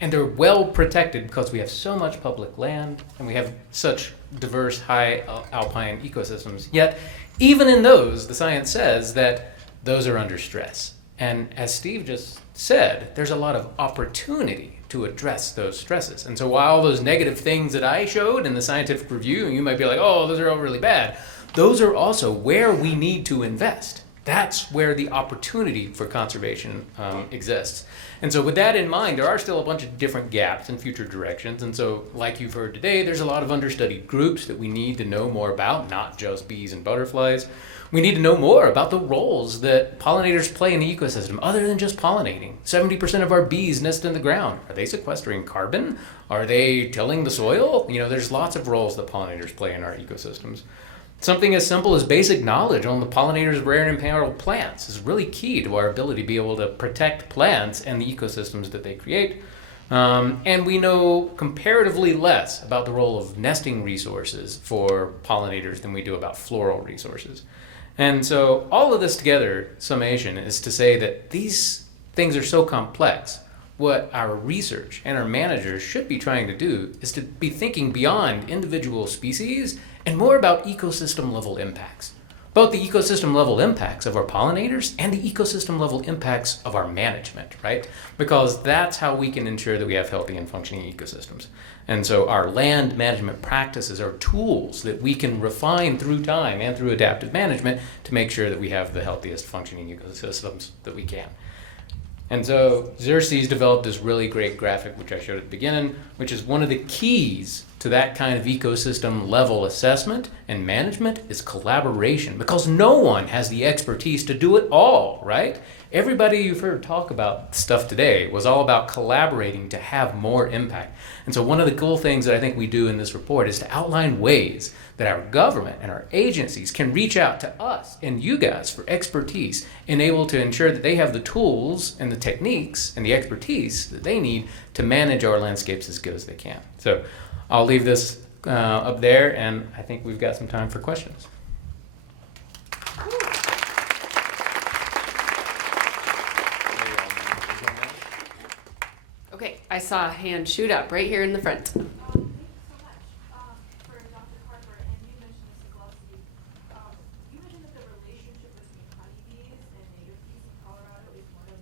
And they're well protected because we have so much public land and we have such diverse high alpine ecosystems. Yet, even in those, the science says that those are under stress. And as Steve just said, there's a lot of opportunity to address those stresses. And so while those negative things that I showed in the scientific review, you might be like, oh, those are all really bad. Those are also where we need to invest. That's where the opportunity for conservation exists. And so with that in mind, there are still a bunch of different gaps in future directions. And so like you've heard today, there's a lot of understudied groups that we need to know more about, not just bees and butterflies. We need to know more about the roles that pollinators play in the ecosystem other than just pollinating. 70% of our bees nest in the ground. Are they sequestering carbon? Are they tilling the soil? There's lots of roles that pollinators play in our ecosystems. Something as simple as basic knowledge on the pollinators of rare and imperiled plants is really key to our ability to be able to protect plants and the ecosystems that they create. And we know comparatively less about the role of nesting resources for pollinators than we do about floral resources. And so all of this together, summation, is to say that these things are so complex. What our research and our managers should be trying to do is to be thinking beyond individual species and more about ecosystem level impacts. both the ecosystem level impacts of our pollinators and the ecosystem level impacts of our management, right? Because that's how we can ensure that we have healthy and functioning ecosystems. And so our land management practices are tools that we can refine through time and through adaptive management to make sure that we have the healthiest functioning ecosystems that we can. And so Xerxes developed this really great graphic, which I showed at the beginning, which is one of the keys to that kind of ecosystem level assessment and management is collaboration, because no one has the expertise to do it all, right? Everybody you've heard talk about stuff today was all about collaborating to have more impact. And so one of the cool things that I think we do in this report is to outline ways that our government and our agencies can reach out to us and you guys for expertise and able to ensure that they have the tools and the techniques and the expertise that they need to manage our landscapes as good as they can. So I'll leave this up there, and I think we've got some time for questions. Okay, I saw a hand shoot up right here in the front. Thank you so much for Dr. Carper, and you mentioned this as well, Steve. You mentioned that the relationship between honeybees and native bees in Colorado is one of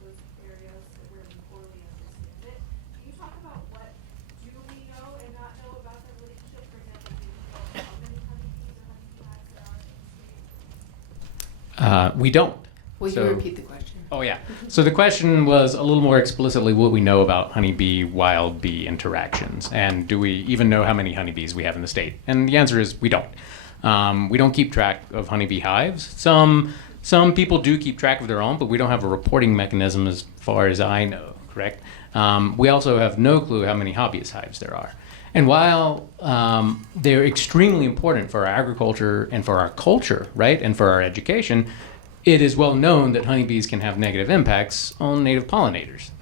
those areas where we poorly understand it. Can you talk about what do we know and not know about that relationship? For example, do we know how many honeybees or honeybee hives there are in the state? We don't. Will you So- repeat the question? Oh, yeah. So the question was a little more explicitly what we know about honeybee wild bee interactions, and do we even know how many honeybees we have in the state? And the answer is we don't. We don't keep track of honeybee hives. Some people do keep track of their own, but we don't have a reporting mechanism as far as I know, correct? We also have no clue how many hobbyist hives there are. And while they're extremely important for our agriculture and for our culture, right, and for our education, it is well known that honeybees can have negative impacts on native pollinators,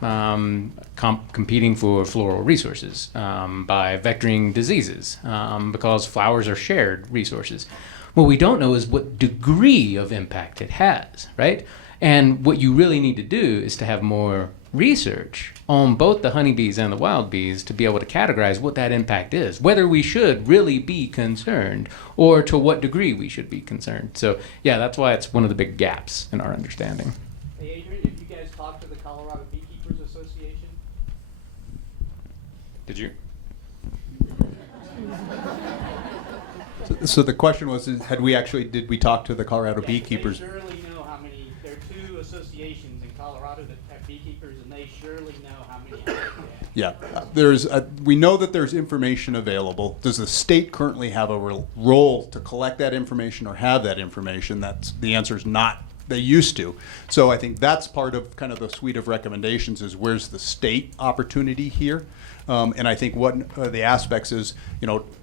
competing for floral resources by vectoring diseases because flowers are shared resources. What we don't know is what degree of impact it has, right? And what you really need to do is to have more research on both the honeybees and the wild bees to be able to categorize what that impact is, whether we should really be concerned or to what degree we should be concerned. So yeah, that's why it's one of the big gaps in our understanding. Hey Adrian, did you guys talk to the Colorado Beekeepers Association? Did you? So the question was, did we talk to the Colorado Yeah, beekeepers? They surely know how many, there are two associations in Colorado that have beekeepers, and they surely know how many hives they have. Yeah, we know that there's information available. Does the state currently have a role to collect that information or have that information? The answer is not. They used to. So I think that's part of kind of the suite of recommendations is where's the state opportunity here? And I think what the aspects is,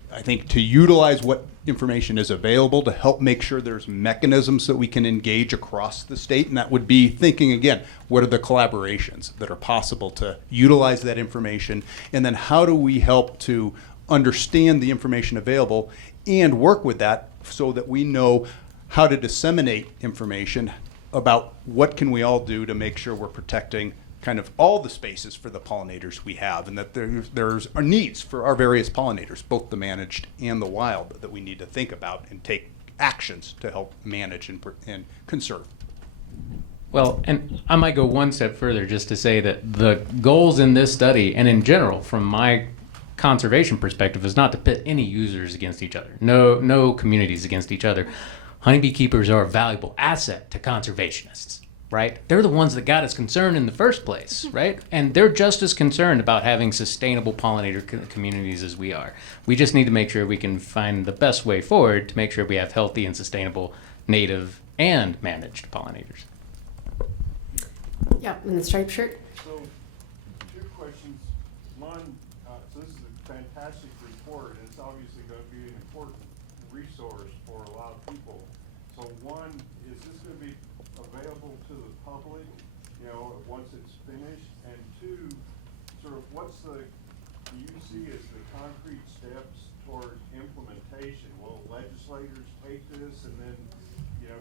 I think to utilize what information is available to help make sure there's mechanisms that we can engage across the state, and that would be thinking again, what are the collaborations that are possible to utilize that information, and then how do we help to understand the information available and work with that so that we know how to disseminate information about what can we all do to make sure we're protecting kind of all the spaces for the pollinators we have, and that there's are needs for our various pollinators, both the managed and the wild, that we need to think about and take actions to help manage and conserve. Well, and I might go one step further just to say that the goals in this study and in general from my conservation perspective is not to pit any users against each other, no communities against each other. Honeybee keepers are a valuable asset to conservationists, right? They're the ones that got us concerned in the first place, right? And they're just as concerned about having sustainable pollinator communities as we are. We just need to make sure we can find the best way forward to make sure we have healthy and sustainable native and managed pollinators. Yeah, in the striped shirt. So, two questions. One, so this is a fantastic report, and it's obviously going to be an important resource for a lot of people. So one, is this going to be available to the public, once it's finished? And two, sort of do you see as the concrete steps toward implementation? Will legislators take this and then,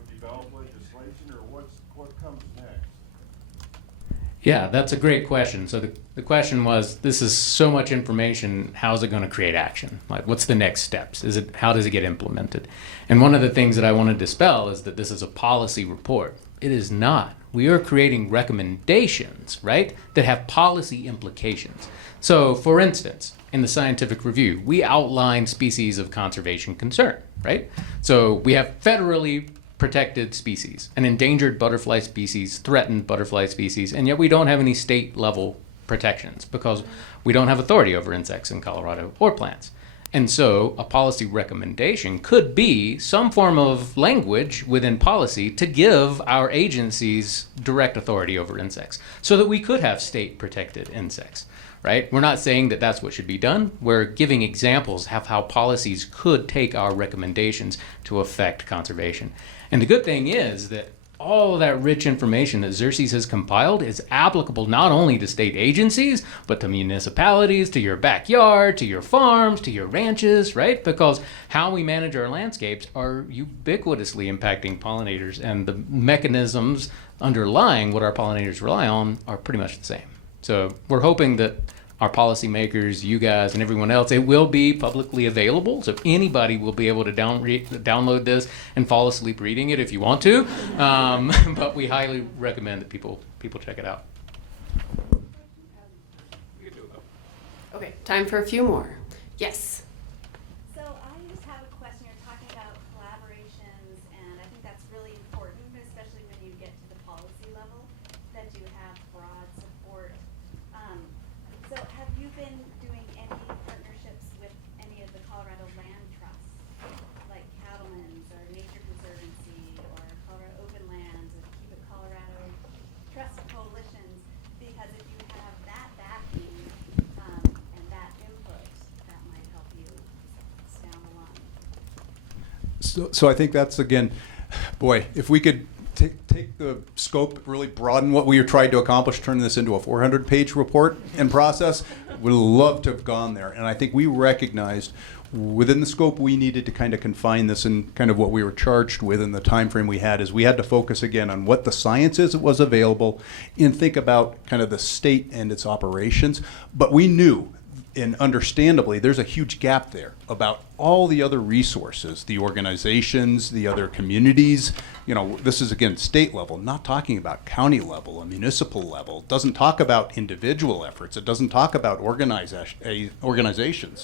develop legislation, or what comes next? Yeah, that's a great question. So the question was, this is so much information, how is it going to create action? Like, what's the next steps? How does it get implemented? And one of the things that I want to dispel is that this is a policy report. It is not. We are creating recommendations, right, that have policy implications. So, for instance, in the scientific review, we outline species of conservation concern, right? So we have federally protected species, an endangered butterfly species, threatened butterfly species, and yet we don't have any state level protections because we don't have authority over insects in Colorado or plants. And so a policy recommendation could be some form of language within policy to give our agencies direct authority over insects so that we could have state protected insects, right? We're not saying that that's what should be done. We're giving examples of how policies could take our recommendations to affect conservation. And the good thing is that all of that rich information that Xerces has compiled is applicable not only to state agencies, but to municipalities, to your backyard, to your farms, to your ranches, right? Because how we manage our landscapes are ubiquitously impacting pollinators, and the mechanisms underlying what our pollinators rely on are pretty much the same. So we're hoping that our policymakers, you guys, and everyone else, it will be publicly available. So anybody will be able to download this and fall asleep reading it if you want to. But we highly recommend that people check it out. Okay, time for a few more. Yes. So I just have a question. You're talking about collaborations, and I think that's really important, especially when you get to the policy level, that you have broad support. So have you been doing any partnerships with any of the Colorado land trusts, like Cattlemen's or Nature Conservancy or Colorado Open Lands or Keep It Colorado Trust coalitions? Because if you have that backing and that input, that might help you down the line. So I think that's, again, boy, if we could take the scope, really broaden what we are trying to accomplish, turn this into a 400-page report and process, would love to have gone there. And I think we recognized within the scope we needed to kind of confine this, and kind of what we were charged with in the time frame we had is we had to focus again on what the science is that was available and think about kind of the state and its operations. But we knew, and understandably, there's a huge gap there about all the other resources, the organizations, the other communities. You know, this is, again, state level, not talking about county level, a municipal level. It doesn't talk about individual efforts. It doesn't talk about organizations.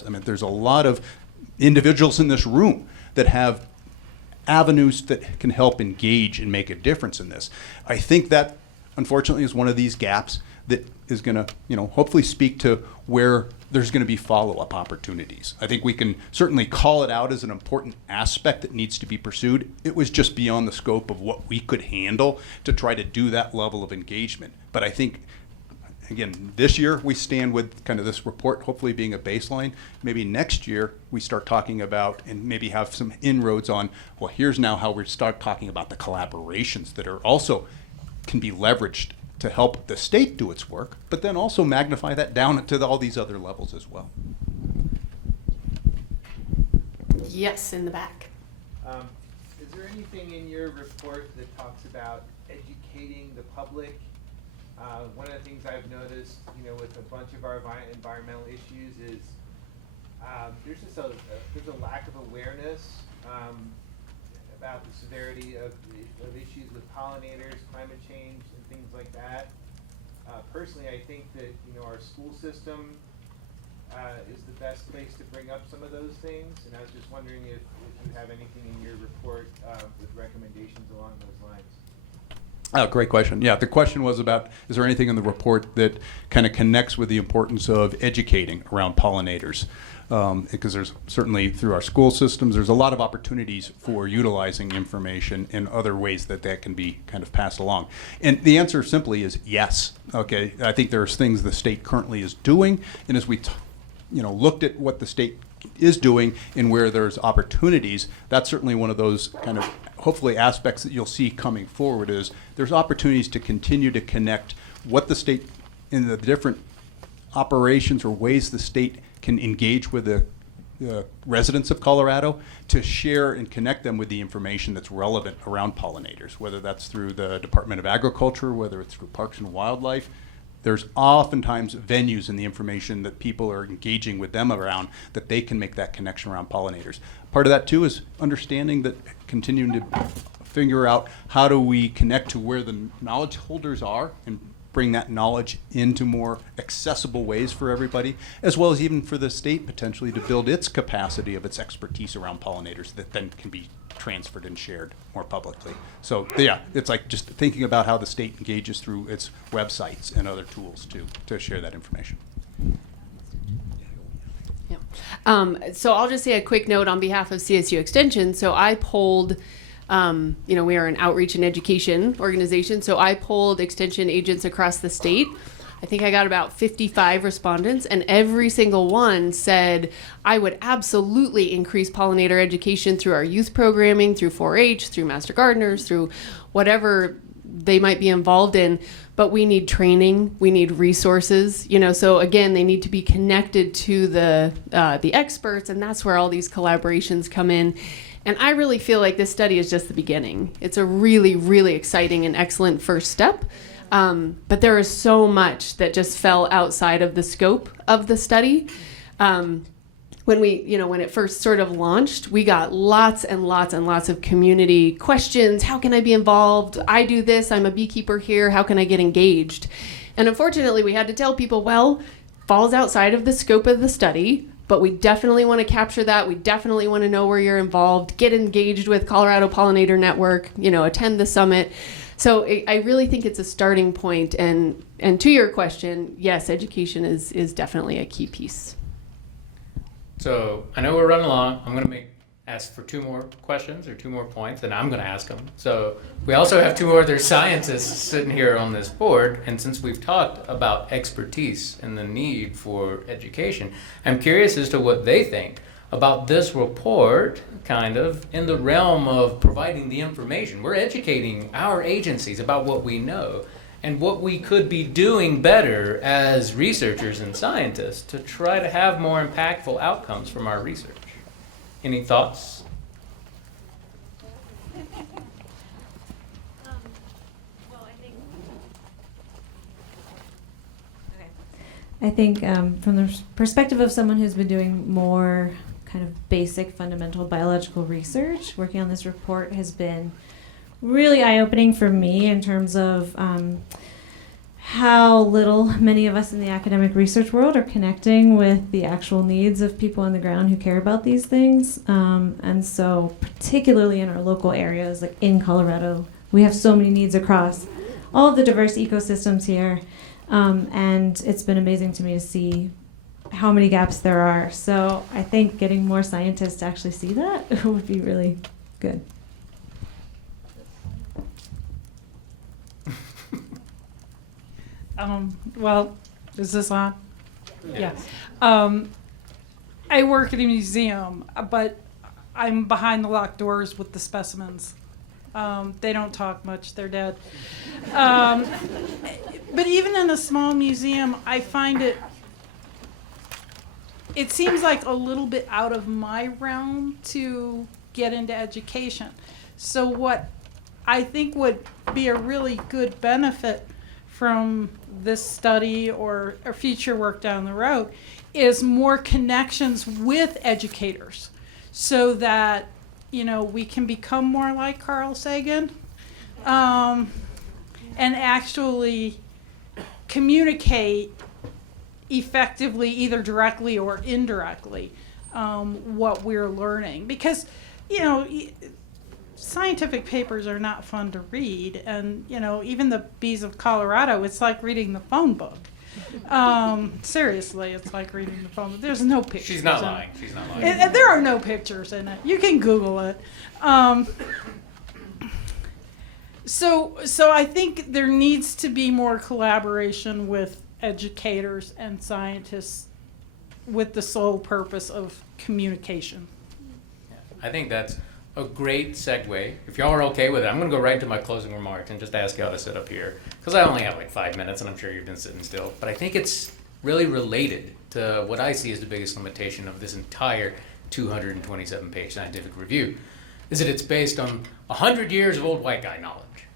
I mean, there's a lot of individuals in this room that have avenues that can help engage and make a difference in this. I think that, unfortunately, is one of these gaps that is going to, hopefully speak to where there's going to be follow-up opportunities. I think we can certainly call it out as an important aspect that needs to be pursued. It was just beyond the scope of what we could handle to try to do that level of engagement. But I think, again, this year we stand with kind of this report hopefully being a baseline. Maybe next year we start talking about and maybe have some inroads on, well, here's now how we start talking about the collaborations that are also can be leveraged to help the state do its work, but then also magnify that down to all these other levels as well. Yes, in the back. Is there anything in your report that talks about educating the public? One of the things I've noticed, with a bunch of our environmental issues is there's just there's a lack of awareness about the severity of issues with pollinators, climate change, and things like that. Personally, I think that our school system is the best place to bring up some of those things, and I was just wondering if you have anything in your report with recommendations along those lines. Oh, great question. Yeah, the question was about, is there anything in the report that kind of connects with the importance of educating around pollinators? Because there's certainly, through our school systems, there's a lot of opportunities for utilizing information in other ways that can be kind of passed along. And the answer simply is yes. Okay, I think there's things the state currently is doing, and as we looked at what the state is doing and where there's opportunities, that's certainly one of those kind of hopefully aspects that you'll see coming forward is there's opportunities to continue to connect what the state in the different operations or ways the state can engage with the residents of Colorado to share and connect them with the information that's relevant around pollinators, whether that's through the Department of Agriculture, whether it's through Parks and Wildlife, there's oftentimes venues in the information that people are engaging with them around that they can make that connection around pollinators. Part of that too is understanding that, continuing to figure out how do we connect to where the knowledge holders are and bring that knowledge into more accessible ways for everybody, as well as even for the state potentially to build its capacity of its expertise around pollinators that then can be transferred and shared more publicly. So yeah, it's like just thinking about how the state engages through its websites and other tools to share that information. So I'll just say a quick note on behalf of CSU Extension. So I polled, we are an outreach and education organization. So I polled extension agents across the state. I think I got about 55 respondents, and every single one said, I would absolutely increase pollinator education through our youth programming, through 4-H, through Master Gardeners, through whatever they might be involved in. But we need training, we need resources, so again, they need to be connected to the experts, and that's where all these collaborations come in. And I really feel like this study is just the beginning. It's a really, really exciting and excellent first step. But there is so much that just fell outside of the scope of the study. When it first sort of launched, we got lots and lots and lots of community questions. How can I be involved? I do this. I'm a beekeeper here. How can I get engaged? And unfortunately, we had to tell people, falls outside of the scope of the study, but we definitely want to capture that. We definitely want to know where you're involved. Get engaged with Colorado Pollinator Network, attend the summit. So I really think it's a starting point. And to your question, yes, education is definitely a key piece. So I know we're running along. I'm going to ask for 2 more questions or 2 more points, and I'm going to ask them. So we also have 2 more other scientists sitting here on this board, and since we've talked about expertise and the need for education, I'm curious as to what they think about this report, kind of in the realm of providing the information. We're educating our agencies about what we know and what we could be doing better as researchers and scientists to try to have more impactful outcomes from our research. Any thoughts? I think from the perspective of someone who's been doing more kind of basic fundamental biological research, working on this report has been really eye-opening for me in terms of how little many of us in the academic research world are connecting with the actual needs of people on the ground who care about these things. And so particularly in our local areas, like in Colorado, we have so many needs across all of the diverse ecosystems here. And it's been amazing to me to see how many gaps there are. So I think getting more scientists to actually see that would be really good. Is this on? Yeah. I work at a museum, but I'm behind the locked doors with the specimens. They don't talk much, they're dead. But even in a small museum, I find it seems like a little bit out of my realm to get into education. So what I think would be a really good benefit from this study or future work down the road is more connections with educators so that, we can become more like Carl Sagan and actually communicate effectively, either directly or indirectly, what we're learning. Because, scientific papers are not fun to read, and even the Bees of Colorado, it's like reading the phone book. Seriously, it's like reading the phone book. There's no pictures. She's not lying. She's not lying. There are no pictures in it. You can Google it. So I think there needs to be more collaboration with educators and scientists with the sole purpose of communication. I think that's a great segue. If y'all are okay with it, I'm going to go right into my closing remarks and just ask y'all to sit up here, because I only have like 5 minutes and I'm sure you've been sitting still. But I think it's really related to what I see as the biggest limitation of this entire 227-page scientific review, is that it's based on 100 years of old white guy knowledge,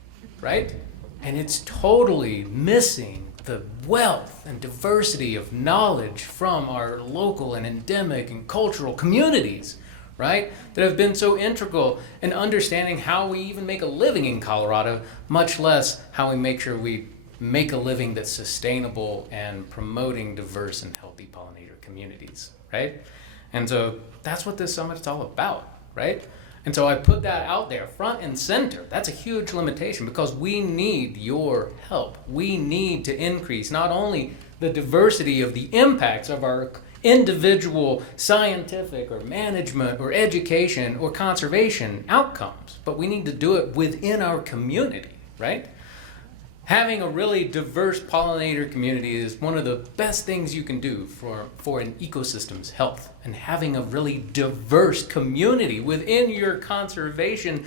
right? And it's totally missing the wealth and diversity of knowledge from our local and endemic and cultural communities, right? That have been so integral in understanding how we even make a living in Colorado, much less how we make sure we make a living that's sustainable and promoting diverse and healthy pollinator communities, right? And so that's what this summit's all about, right? And so I put that out there front and center. That's a huge limitation because we need your help. We need to increase not only the diversity of the impacts of our individual scientific or management or education or conservation outcomes, but we need to do it within our community, right? Having a really diverse pollinator community is one of the best things you can do for an ecosystem's health. And having a really diverse community within your conservation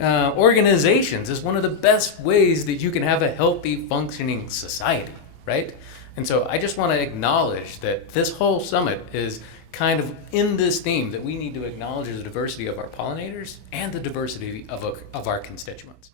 organizations is one of the best ways that you can have a healthy, functioning society, right? And so I just want to acknowledge that this whole summit is kind of in this theme that we need to acknowledge the diversity of our pollinators and the diversity of our constituents.